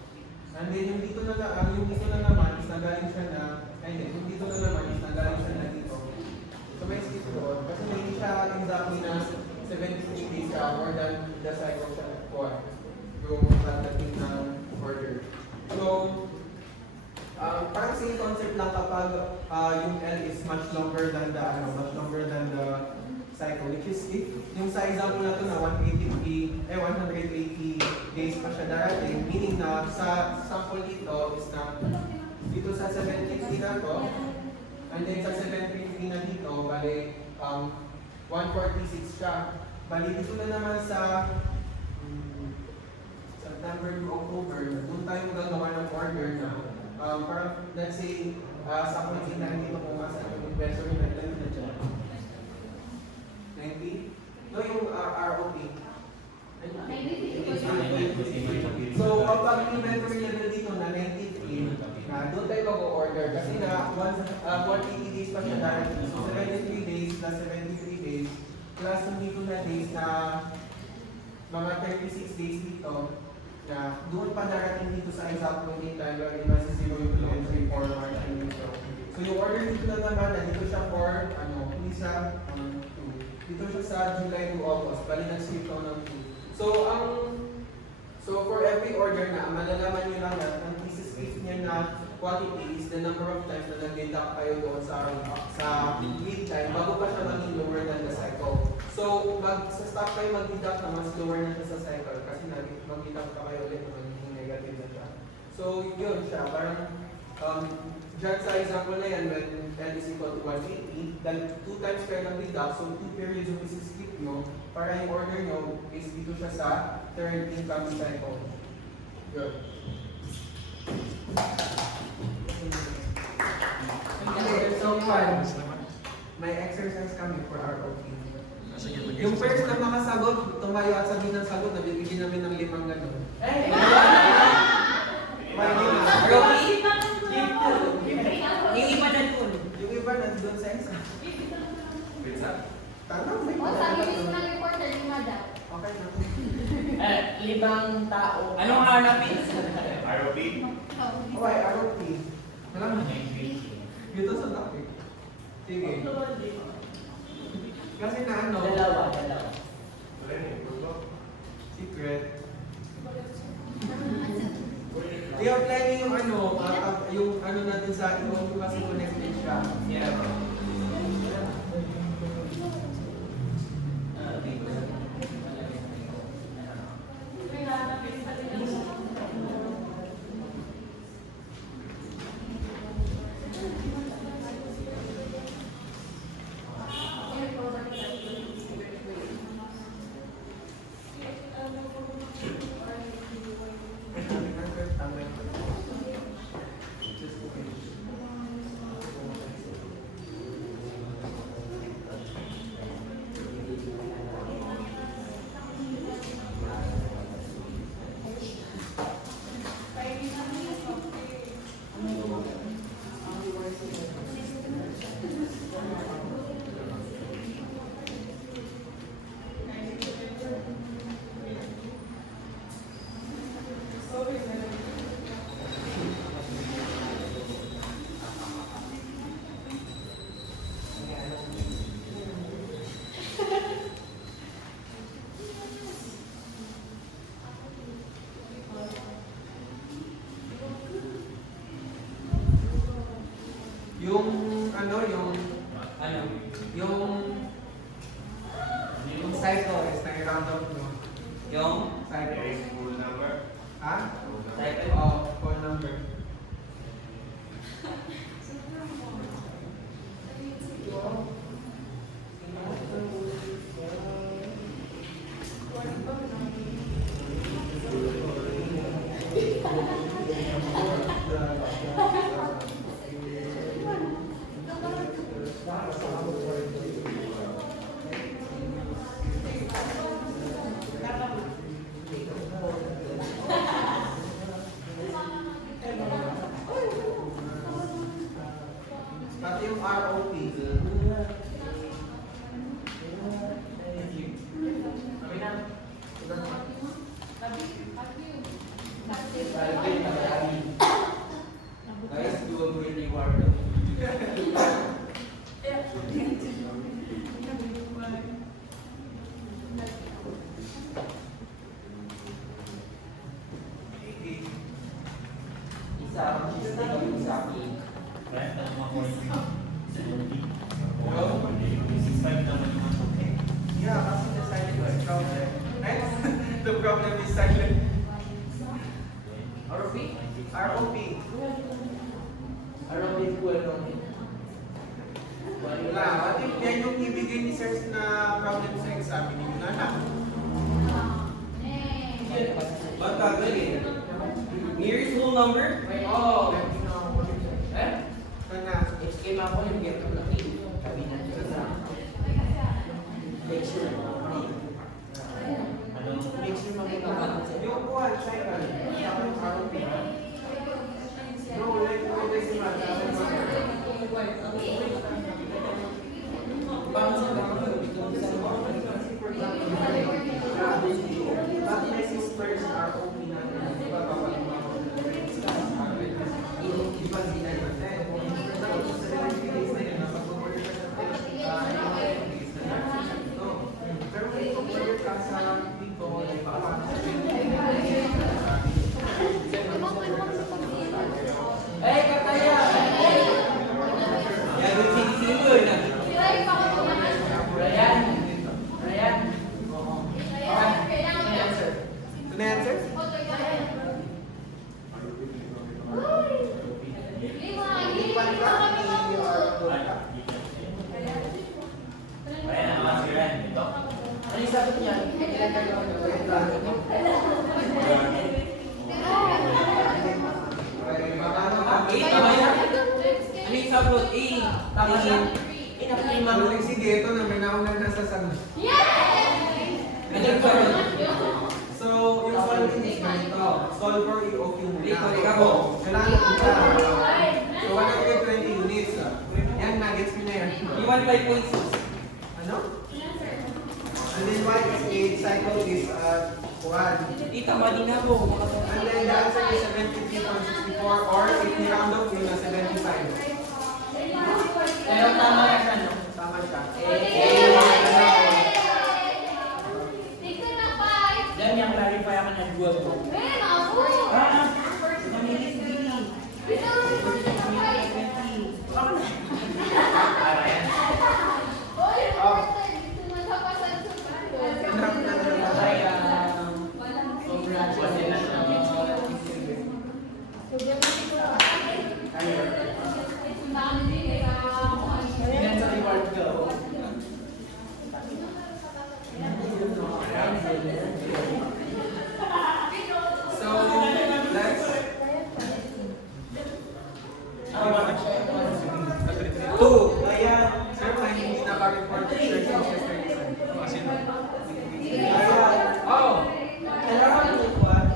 And then yung dito na naman is nagaling siya na, yung dito na naman is nagaling siya na dito. So may skip doon, kasi hindi siya exactly na 73 days siya more than the cycle siya for yung dadating na order. So, parang same concept lang kapag yung L is much longer than the cycle, which is if yung sa example na to na 180 days pa siya darating, meaning na sa sample dito is na dito sa 73 na to, and then sa 73 na dito, bali 146 siya. Bali dito na naman sa September to October, doon tayo magagawa ng order na parang let's say sa point na dito kung asa yung inventory na ilan na dyan. 90? No, yung ROP. So, kapag inventory level dito na 93, doon tayo mag-order kasi na 180 days pa siya darating. So, 73 days plus 73 days plus yung dito na days na mga 36 days dito na doon pa darating dito sa exact point in time where masisiro yung inventory for marketing dito. So, yung order dito na naman na dito siya for, hindi siya, dito siya sa July to August, bali nag-skip ko ng 2. So for every order na, malalaman nyo lang na ang thesis niya na quantity is the number of times na nag-deduct kayo doon sa lead time bago pa siya maging lower than the cycle. So sa stop kayo mag-deduct na mas lower na siya sa cycle kasi mag-deduct pa kayo ulit na magiging negative na siya. So yun siya, parang dyan sa example na yan, when L is equal to 180, dahil 2 times kayo nag-deduct, so 2 periods yung isi-skip nyo, para yung order nyo is dito siya sa third income cycle. Good. Okay, so fun. May exercise kami for ROP. Yung first na makasagot, tumayo at sabihin ng sagot, nabibigyan namin ng 5 ganun. May Rocky? Yung iba na dun. Yung iba nandun sa isa. Tanong, may O, sabi mismo ng reporter, yung madam. Okay na. 5 tao. Anong hanapin? ROP? Okay, ROP. Alam mo, dito sa topic. Sige. Kasi na ano, Dalawa. secret. I-apply niyo yung ano natin sa iwan ko kasi connected siya. Yeah. Yung cycle is nag-round up, no? Yung? Cycle. Full number? Ha? Cycle? Phone number. Pati yung ROP. problem is silent. ROP? ROP. ROP is well known. Wala. What if yan yung ibigay ni Sir na problem sa exam? Hindi nyo na alam. Ba't gagawin? Nearest whole number? Oh! Eh? Kana. Schema ako yung get to laki. Sabi na sa lecture. Make sure makita ka. Yung kuhan, cycle. Yung ROP. No, like, may decimal. But my sisters are okay na. Di ba, bawal yung mga di ba, di na yun. Tapos, sa 70 days na yun, napag-order ka sa days na yun. No. Pero kung compare ka sa dito, baka Eh, kataya! Yan yung sinisimbol na. Ryan! Ryan! Answer. Ano yan, sir? Ayan, si Ren. Ano yung sagot niya? Ilan ka lang? A, tama yan. Ano yung sagot? A. Tama siya. Inaklima mo. Maluling sige, ito na may naunang nasasagot. Ano yung sagot? So, yung solving is ganito. Solve for EOQ muna. Ikaw. Kailangan kita. So, 120 units. Yan, nuggets mo na yan. Yung 15.6. Ano? And then y is 8, cycle is 1. Tama din ako. And then the answer is 73.64 or if ni-round off yun na 75. Pero tama ka siya, no? Tama siya. Yan yung clarify ako na dual ko. Yan sa reward ko. So, let's... Ayan. Sir, may hindi naka-report to share sa Chester Oh! Kailangan mo po at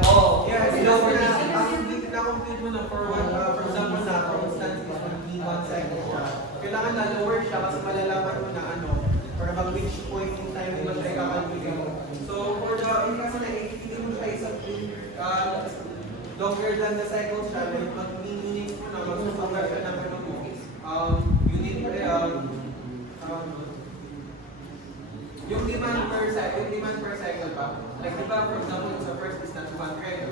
Oo. yes, so ang na-complete mo na for example na for instance is magiging 1 second siya. Kailangan na lower siya kasi malalaman mo na ano para mag which point in time mo siya i-calculate. So for the in kasi na hindi mo siya isang longer than the cycle siya, like mag-unit mo na magsusugat ka ng ano mo unit yung demand per cycle pa. Like diba for example sa first is na 200.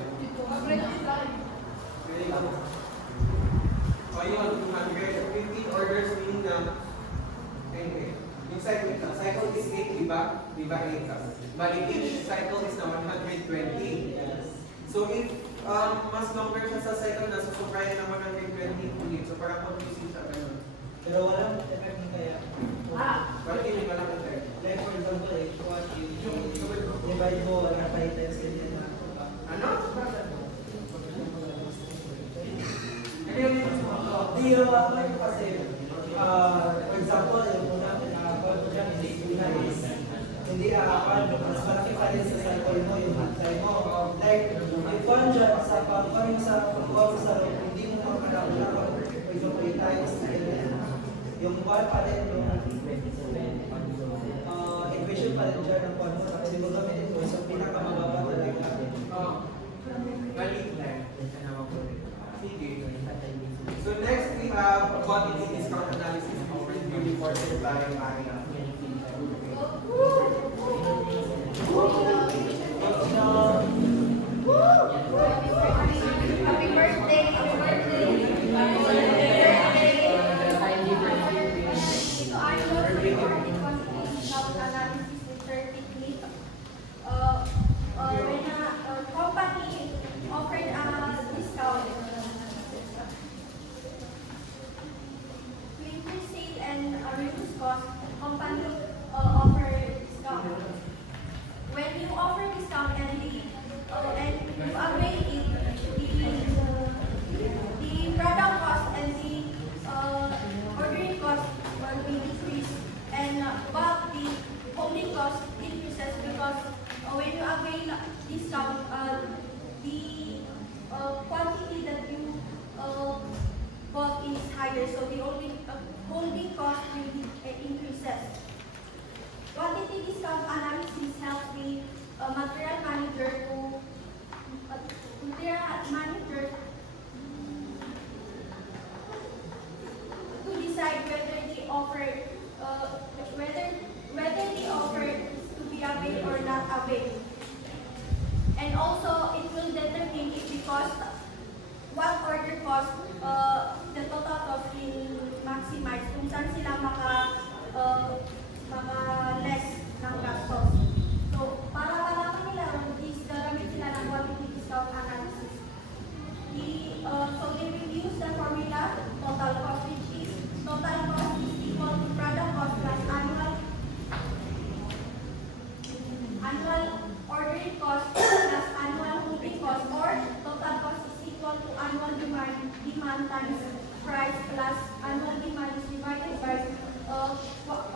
So yun, 200. 15 orders meaning na anyway, yung cycle is 8, diba? Diba 8 ka? Bali each cycle is na 120. So if mas longer siya sa cycle na susuprayan ng 120 units. So parang confusing siya ganun. Pero walang effect ng kaya. Bakit hindi ka lang ito? Like for example, what you divide mo, 1 times, ganyan na. Ano? Di yung ako yung kasi, for example, yung una, pinakakuha ko dyan, is hindi mas malaki pa rin sa cycle mo, yung hantay mo. Like, if one dyan, sa pagkuha mo sa pagkuha mo sa hindi mo makakalakuha, for example, 8 times, yung 1 pa rin, yung equation pa rin dyan ng kung ano, kasi mo gamitin ko, so pinakamababa talaga. Maliit na. Sige. So next we have quantity discount analysis overview reported by Maria. Happy birthday! Happy birthday! Time difference between cost increases because when you avail discount, the quantity that you bought is higher, so the holding cost will increases. Quantity discount analysis helps the material manager to decide whether the offer is to be availed or not availed. And also it will determine if the cost, what order cost, the total cost will maximize kung saan sila less ng gastos. So, para malaman nila, gagamit sila ng quantity discount analysis. So they will use the formula total cost, which is total cost is equal to product cost plus annual ordering cost plus annual holding cost, or total cost is equal to annual demand times price plus annual demand is divided by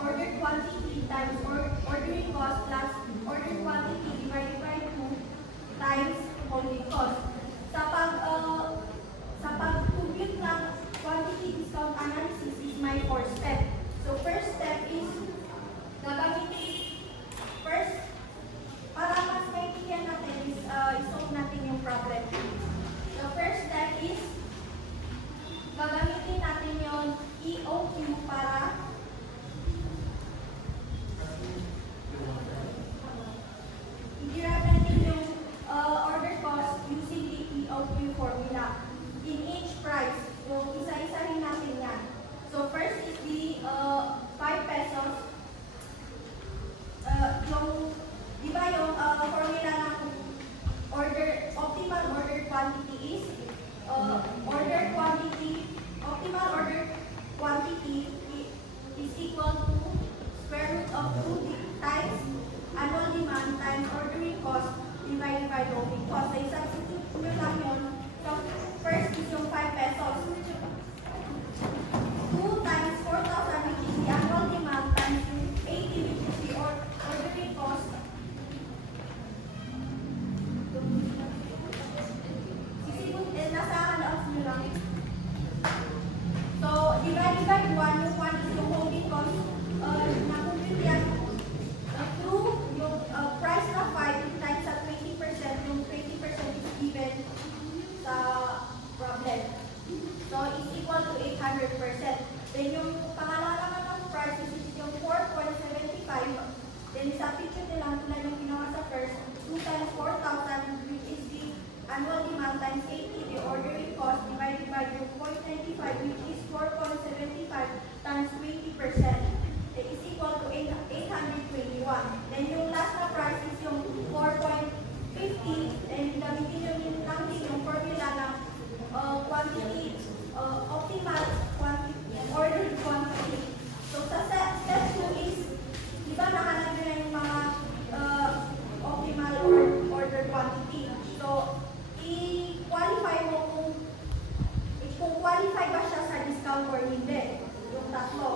ordered quantity times ordering cost plus ordered quantity divided by 2 times holding cost. Sa pag-compute ng quantity discount analysis is my 4 step. So first step is first, para mas maintindihan natin is solve natin yung problem. The first step is gagamitin natin yung EOQ para i-derive natin yung order cost using the EOQ formula. In each price, so isa-isahin natin yan. So first is the 5 pesos. Di ba yung formula ng optimal order quantity is optimal order quantity is equal to square root of 2 times annual demand times ordering cost divided by holding cost. So i-substitute nyo lang yun. So first is yung 5 pesos. 2 times 4,000, which is the annual demand, times yung 80, which is the ordering cost. Nasa handouts nyo lang. So, divided by 1, yung 1 is yung holding cost. Na-compute yan through yung price na 5 times at 20%, yung 20% is given sa problem. So, it's equal to 800%. Then, yung pangalaman naman ng price is yung 4.75. Then, substitute nila yung ginawa sa first. 2 times 4,000, which is the annual demand times 80, the ordering cost divided by yung 0.95, which is 4.75 times 20%. It is equal to 821. Then, yung last na price is yung 4.50. Then, gamitin nyo lang din yung formula ng quantity, optimal quantity, ordered quantity. So, sa step 2 is, di ba nakalagay na yung mga optimal order quantity. So, i-qualify mo kung qualify ba siya sa discount or hindi. Yung tatlo.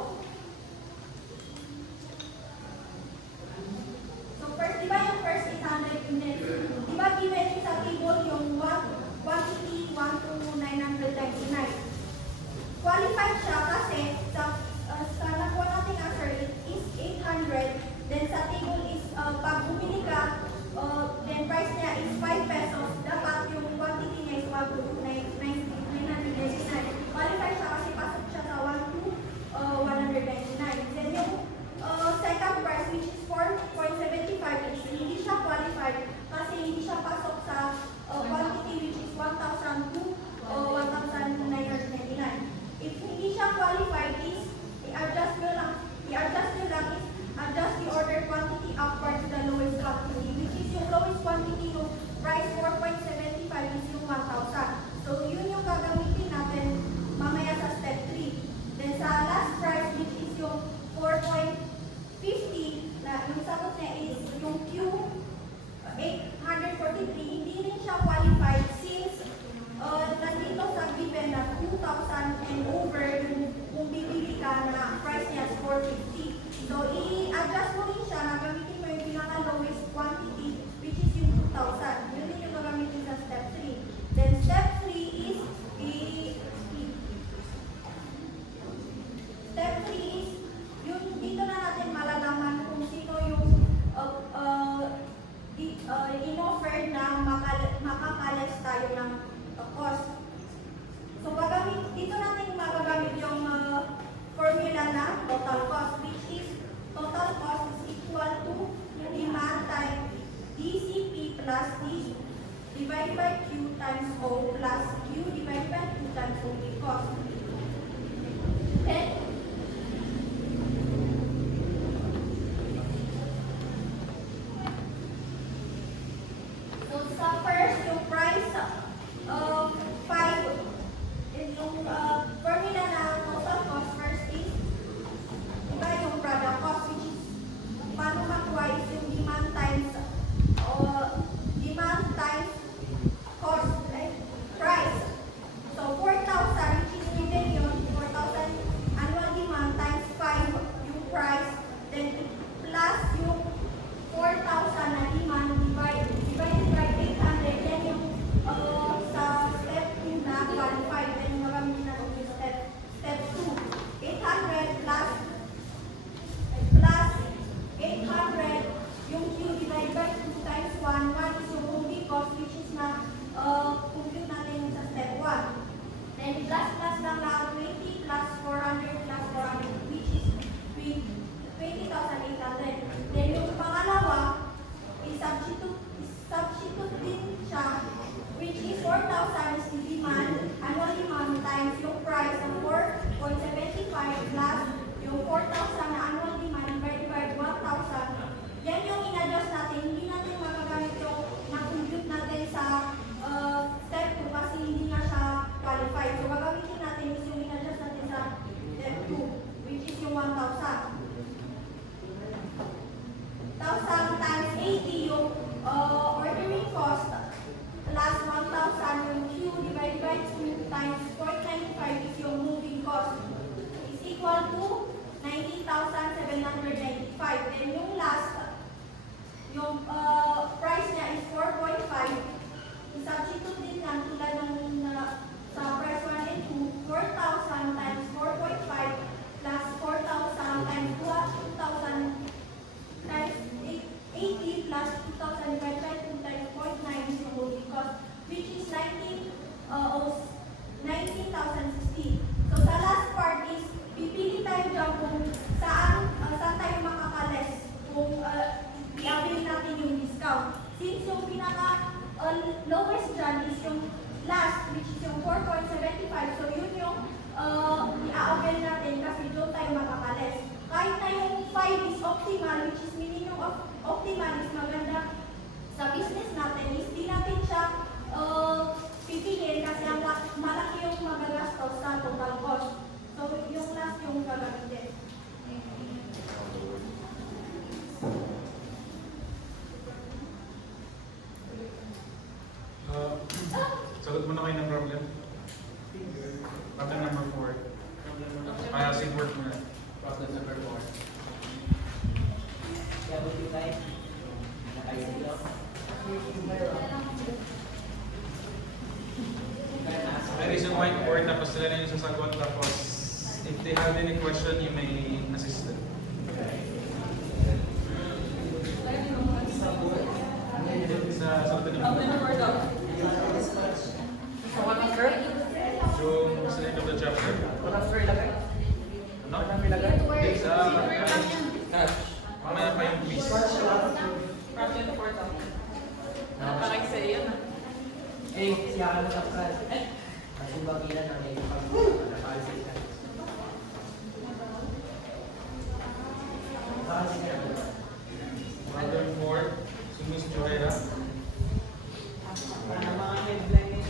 divided by Q times O plus Q divided by Q times holding cost. Then, so sa first, yung price, 5, yung formula na total cost first is, iba yung product cost, which is, paano makuha is yung demand times cost, like price. So 4,000, which is given yun, 4,000 annual demand times 5 yung price, then plus yung 4,000 na demand divided by 800, yan yung sa step 2 na qualified, then yung magamit natin yung step 2. 800 plus 800 yung Q divided by 2 times 1. 1 is yung holding cost, which is na compute natin yung sa step 1. Then plus lang na 20 plus 400 plus 400, which is 20,800. Then yung pangalawa, substitute din siya, which is 4,000 is the demand, annual demand times yung price ng 4.75 plus yung 4,000 na annual demand divided by 1,000. Yan yung in-adjust natin. Hindi natin magagamit yung na-compute natin sa step 2 kasi hindi nga siya qualified. So, gagamitin natin is yung in-adjust natin sa step 2, which is yung 1,000. 1,000 times 80 yung ordering cost plus 1,000 yung Q divided by 2 times 0.95 is yung moving cost is equal to 19,795. Then yung last, yung price niya is 4.5. I-substitute din lang tulad ng sa price 1 and 2, 4,000 times 4.5 plus 4,000 times 2,000 times 80 plus 2,000 divided by 2 times 0.9 is the holding cost, which is 19,060. So sa last part is, pipili tayo dyan kung saan tayo makakales kung i-avail natin yung discount. Since yung pinaka lowest dyan is yung last, which is yung 4.75, so yun yung i-avail natin kasi doon tayo makakales. Kahit na yung 5 is optimal, which is meaning yung optimal is maganda sa business natin, is di natin siya pipiliin kasi ang malaki yung magagastos sa total cost. So yung last yung gagamitin. Sagot mo na kayo ng problem. Problem number 4. Kaya sigward mo na. Problem number 4. Yeah, would you like? There is a whiteboard tapos sila na yung sasagot tapos if they have any question, you may assist them. Sa sagot niyo. Yung sa end of the chapter. Ano? Hindi, sa mamaya pa yung quiz. Eh, siya ka na ka. Kasi bagilan na may pag-analysis ka. Problem 4, si Miss Joera. Mga headline ni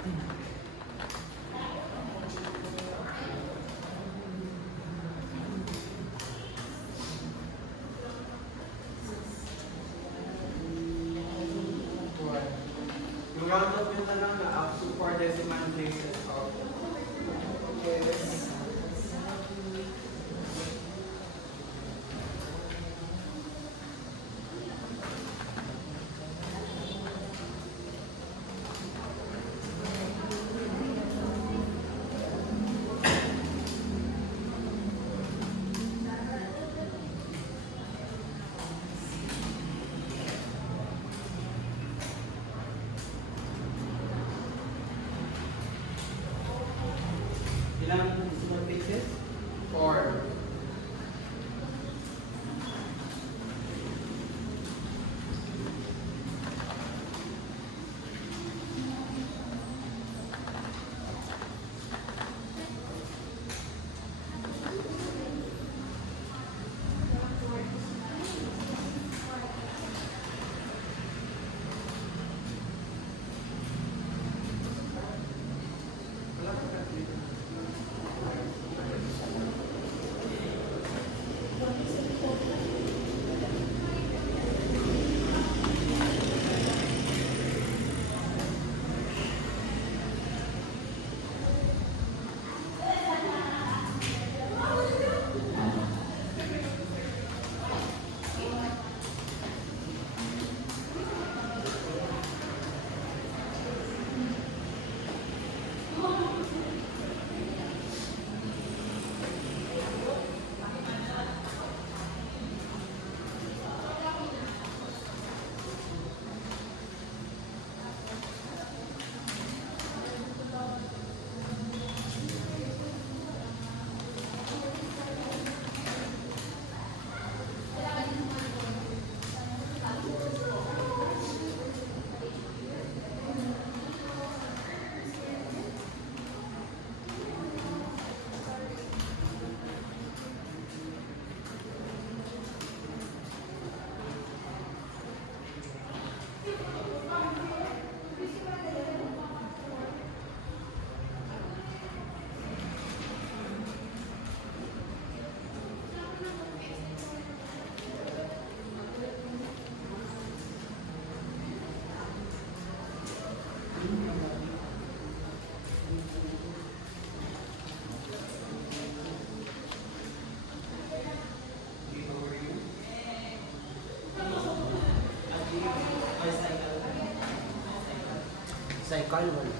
Yung round up yung tanong na up to 4 decimal places of yes. Ilang decimal places? 4. Wala ka calculator. Cycle wala.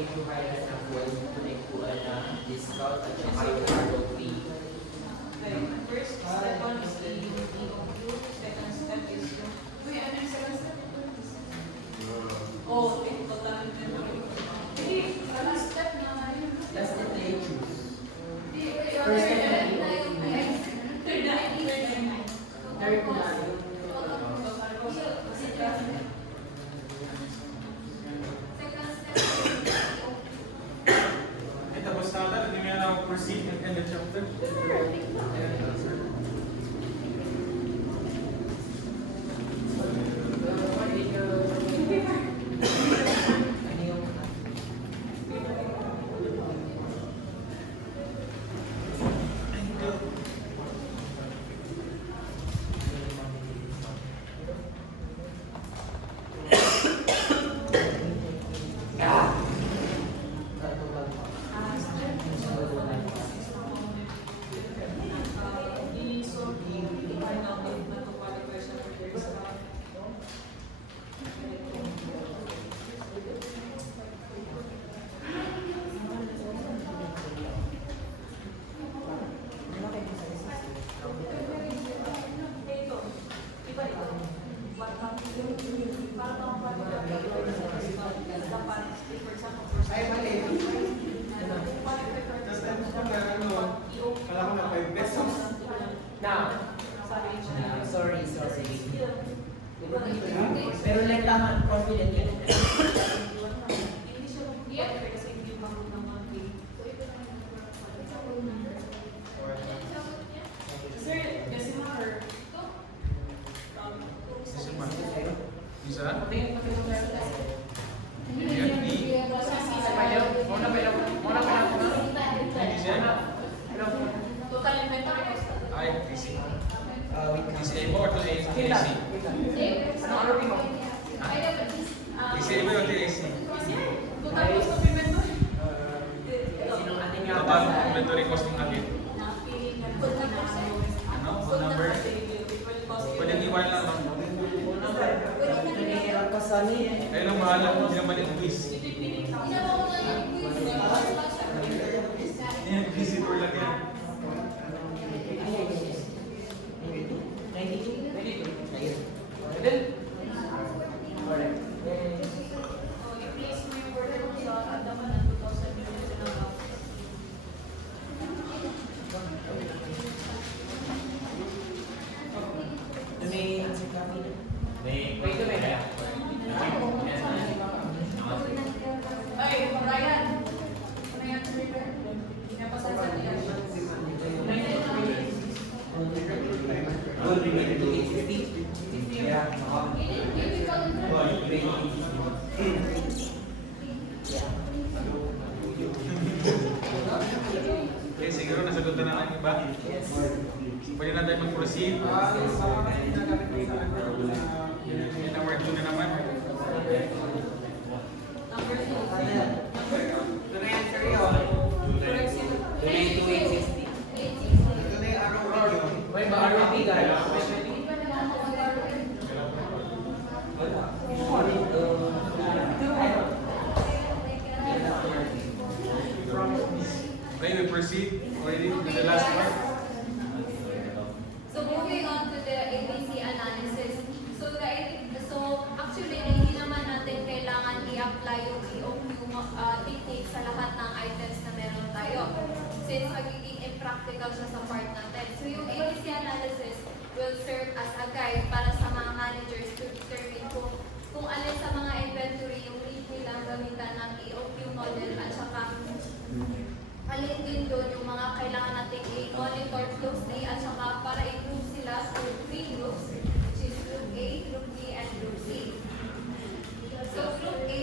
medyo highlight na po ay tunay-tuan na discount at saka yung cargo fee. First step one is the EOQ, second step is yung... Uy, ano yung second step? Oh, total inventory. Hindi, last step na nga yun. Last step na yung choose. Hindi, First step na third na yun. Third na Ay, tapos na ata. Hindi nga na ako proceed and end the chapter. Ano yung... Ay, mali. Tapos ano pa nga, kala ko na 5 pesos. Now, sorry. Pero like tama, confident yun. Sir, kasi mga her. Isa? Total inventory cost. Ay, PC. Wait PC mo or to AC? Wait lang. Ano order mo? PC mo or to AC? Total cost of inventory. Sinong ating nga Total inventory cost ng akin. Ano? Phone number? Pwede iwan lang lang. Ayun ang mahal ako, hindi naman yung quiz. Yan, quiz for lang yan. 92? Ayun. Then, correct. I-place mo yung order mo sa andaman ng 2,000 units na lang. May answer copy na? Wait a minute. Ay, Ryan! Ryan, napasansan niya. Okay, siguro nasagot na ang iba. Pwede na tayo mag-proceed. Yan ang word 2 na naman. Number 2. Ito na yan, sir, yun. Correct sila. 2860. Ito na yung araw video. May ba-RP guys? Okay, we proceed already to the last part. So moving on to the ABC analysis. So actually, hindi naman natin kailangan i-apply yung EOQ technique sa lahat ng items na meron tayo. Since magiging impractical siya sa part natin. So yung ABC analysis will serve as a guide para sa mga managers to determine kung alin sa mga inventory yung need nilang gamitan ng EOQ model at saka alin din doon yung mga kailangan natin i-monitor closely at saka para i-group sila to 3 groups, which is Group A, Group B, and Group C. So Group A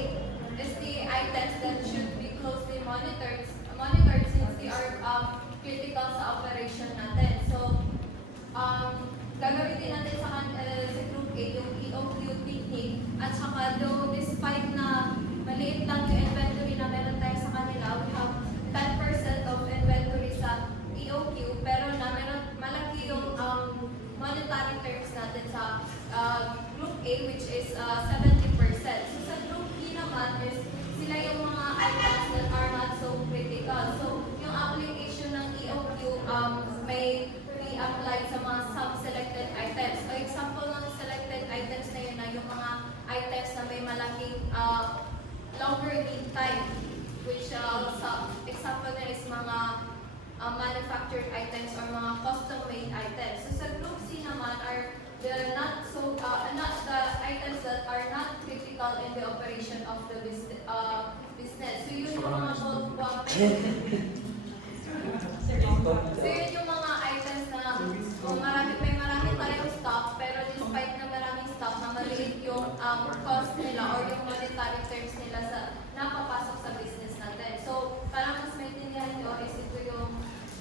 is the items that should be closely monitored since they are critical sa operation natin. So, gagamitin natin sa Group A yung EOQ technique at saka though despite na maliit lang yung inventory na meron tayo sa kanila, we have 10% of inventory sa EOQ, pero na meron malaki yung monetary terms natin sa Group A, which is 70%. So sa Group B naman is sila yung mga items sa mga sub-selected items. So example ng selected items na yun na yung mga items na may malaking longer lead time, which sa example na is mga manufactured items or mga custom-made items. So sa group C naman are not the items that are not critical in the operation of the business. So yun yung mga So yun yung mga items na may marami tayong stock, pero despite na maraming stock, na maliit yung cost nila or yung monetary terms nila sa napapasok sa business natin. So para mas maintindihan nyo is ito yung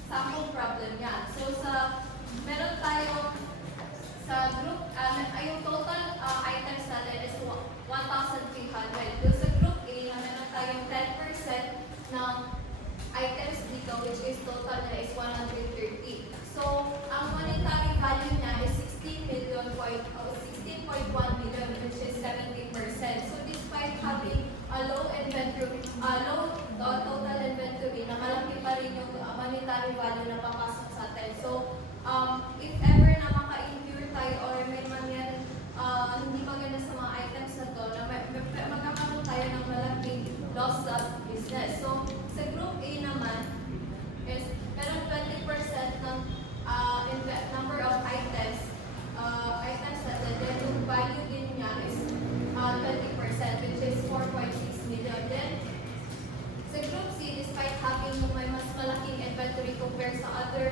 sample problem niya. So meron tayong sa group, yung total items natin is 1,300. Doon sa group A, na meron tayong 10% ng items dito, which is total na is 130. So, ang monetary value niya is 16.1 million, which is 70%. So, despite having a low total inventory, na malaki pa rin yung monetary value na papasok sa atin. So, if ever na maka-incur tayo or may mangyari hindi maganda sa mga items na to, na magkakaroon tayo ng malaking loss sa business. So, sa group A naman, is meron 20% ng number of items natin, then yung value din niya is 20%, which is 4.6 million. Then, sa group C, despite having may mas malaking inventory compared sa other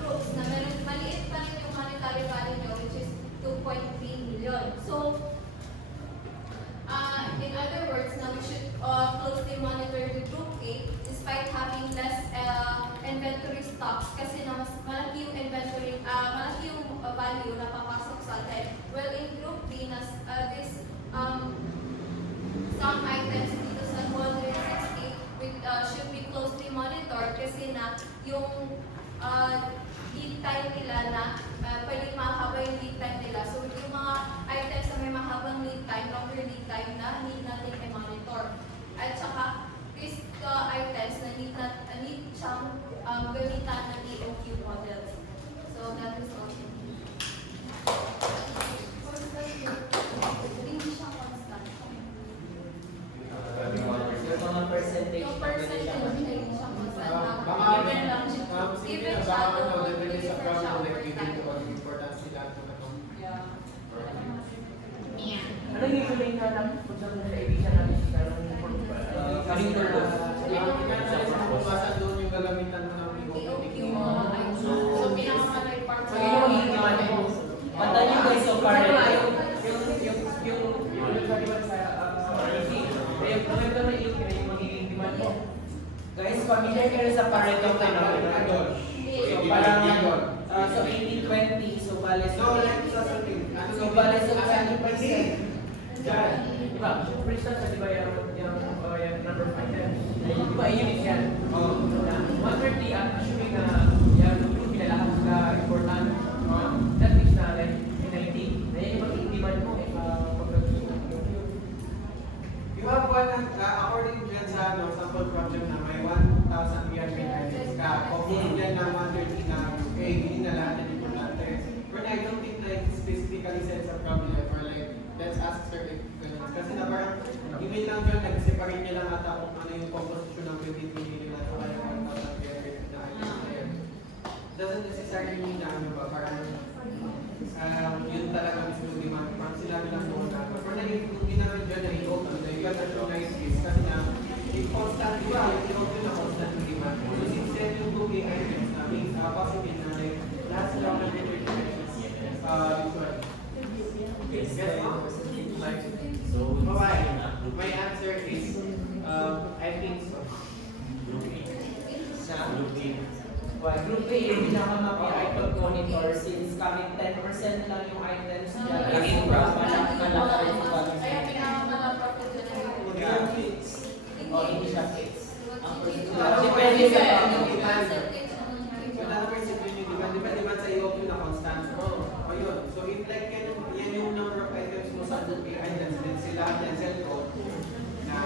groups, na meron maliit pa rin yung monetary value niya, which is 2.3 million. So, in other words, now we should closely monitor the group A despite having less inventory stocks kasi na mas malaki yung inventory, malaki yung value na papasok sa atin. Well, in group B, some items dito sa 260 should be closely monitored kasi na yung lead time nila na pwedeng mahaba yung lead time nila. So, yung mga items na may mahabang lead time, longer lead time na need natin i-monitor. At saka, these items na need siyang gamitan ng EOQ models. So, that is all. Hindi siya constant. Yung mga percentage. Yung percentage na hindi siya constant. Baka- Given lang siya. Given siya, depende sa given siya problem, over like, time. dito ang importance nila ito na to. Ano yung usually na lang kung sa mga edition natin Kaming purpose. Basta doon yung gagamitan mo ng EOQ mga items. So, pinakamalay part So, yun yung magiging demand mo. Pantay nyo guys, so far, yung nagkaliwan sa RFP, yung maganda na yung magiging demand mo. Guys, familiar kayo sa Pareto phenomenon. So, parang, so 80-20, so bale, So, like, sasabihin, ano so bale, so 20%. Diyan. Diba? For instance, di ba yung number 5 yan? Di ba, unit yan? Oo. Na 130, assuming na yan, pinalakas ka important, that means na like 90, na yan yung magiging demand mo if pag-gusto mo. You have according dyan sa sample problem na may 1,300 items ka. Kung dyan na 130 na, hindi na lahat yung importante. But I don't think like specifically said sa problem or like, let's ask sir if kasi na parang, email lang dyan, nag-separate niya lang ata kung ano yung composition ng 15 million at saka yung 1,300 na items na yun. Doesn't necessarily mean na ano ba, parang yun talaga mismo yung demand. Parang sila lang muna. Pero nung ginamit dyan na i-open, na yung nationalize is kasi na yung constant ba, yung na constant yung demand. So since then yung 2K items namin, possible na like, lahat sila ng network usually. Yes, no? So, my answer is, I think so. Sa Group A, yung pinaka-mapirite monitor since kahit 10% lang yung items niya, Laging malaki yung value Kaya niya. pinakamalapit ko dyan ay O hindi siya fixed. Depende sa Wala naman sa yun yung demand. Depende sa iyo yung na constant. O yun. So if like yan yung number of items mo sa 2K items, then sila ang sell ko na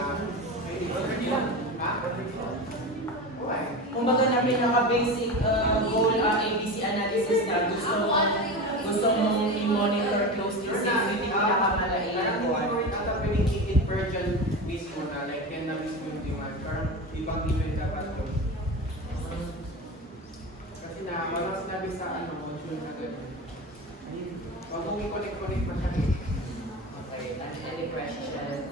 may already lang. Ha? Why? Kumbaga na pinaka-basic goal ABC analysis i-monitor closely since hindi pinakamalaking Parang hindi mo rin ata pwedeng i-hit per dyan mismo na, like yan na mismo yung demand. Parang ibang event dapat yun. Kasi na, walang sinabi sa ano, module na gano'n. Ayun, wag mong i-connect-connect masyado. Okay, any questions?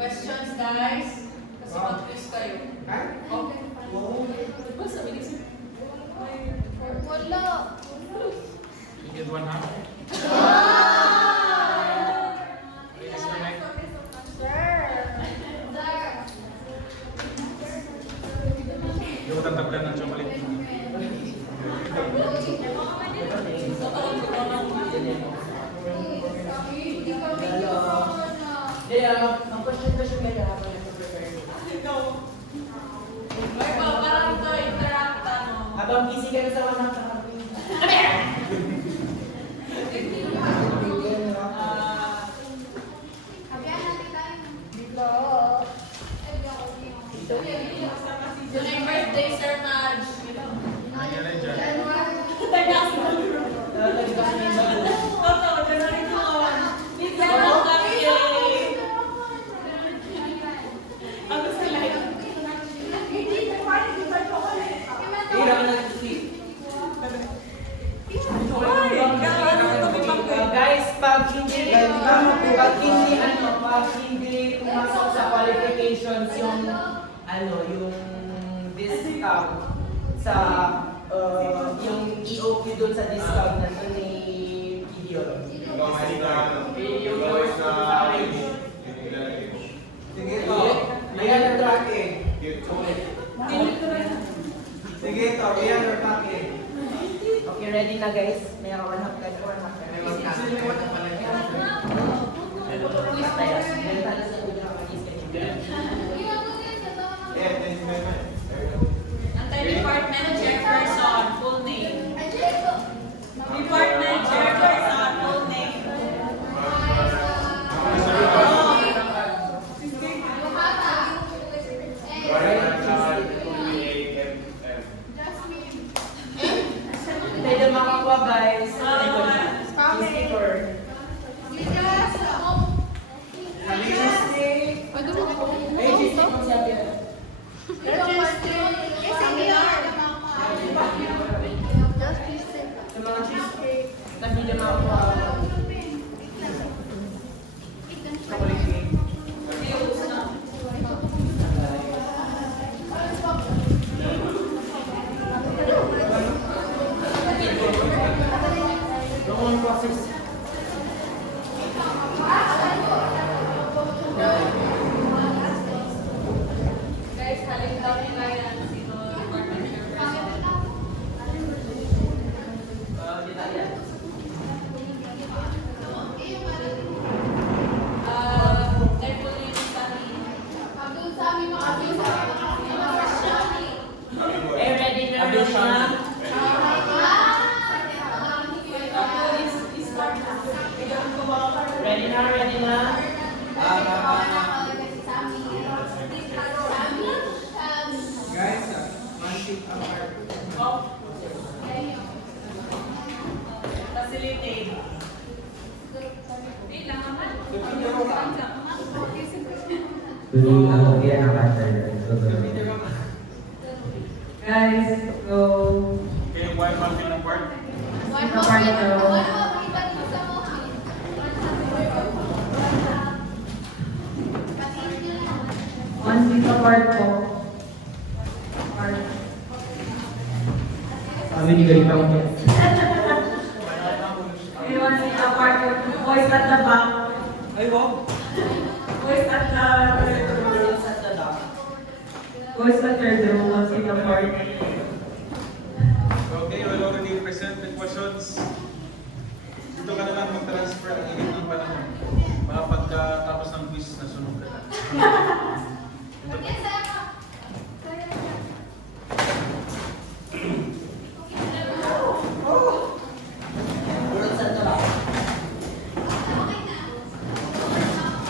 Questions, guys? Kasi mag-quiz kayo. Ha? Okay. Diba sabi ni Sir? Wala. You get 1 half? Hindi ko tataglan ng chocolate. Hindi, mag-question kayo habang nag-prepare. Ay, parang ito, interact, ano. Habang busy ka na sa wanak na Yun yung birthday, Sir Nudge. Nangyari dyan. Totoo, January 2. Pizza lang kami. Ano sa live? hirap na sleep. Guys, pag hindi pumasok sa qualifications yung yung discount sa yung EOQ dun sa discount na dun ni Gideon. Yung course na Sige to, ayan ang tracking. Sige to, ayan ang tracking. Okay, ready na guys? May one half ka na. Quiz tayo. Mental sa ulo ng Anti-department chairperson, full name. Department chairperson, full name. Pwede makakuha guys. Sticker. May cheesecake kung sabi. Sa mga cheesecake. Tabi na makakuha. Chocolate cake. Doon process. Guys, halip daw ni Kaya sino department chairperson. Detalya. Carefully study. Ready na rin siya. Ready na. Guys, one seat apart. Facilitate. Guys, go. Okay, why muffin apart? One piece apart po. Sabi ni ganito. Okay, one piece apart po. Boys at the back. Ay, wow. Boys at the Boys at third row, one seat apart. Okay, we'll already present the questions. Dito ka na lang mag-transfer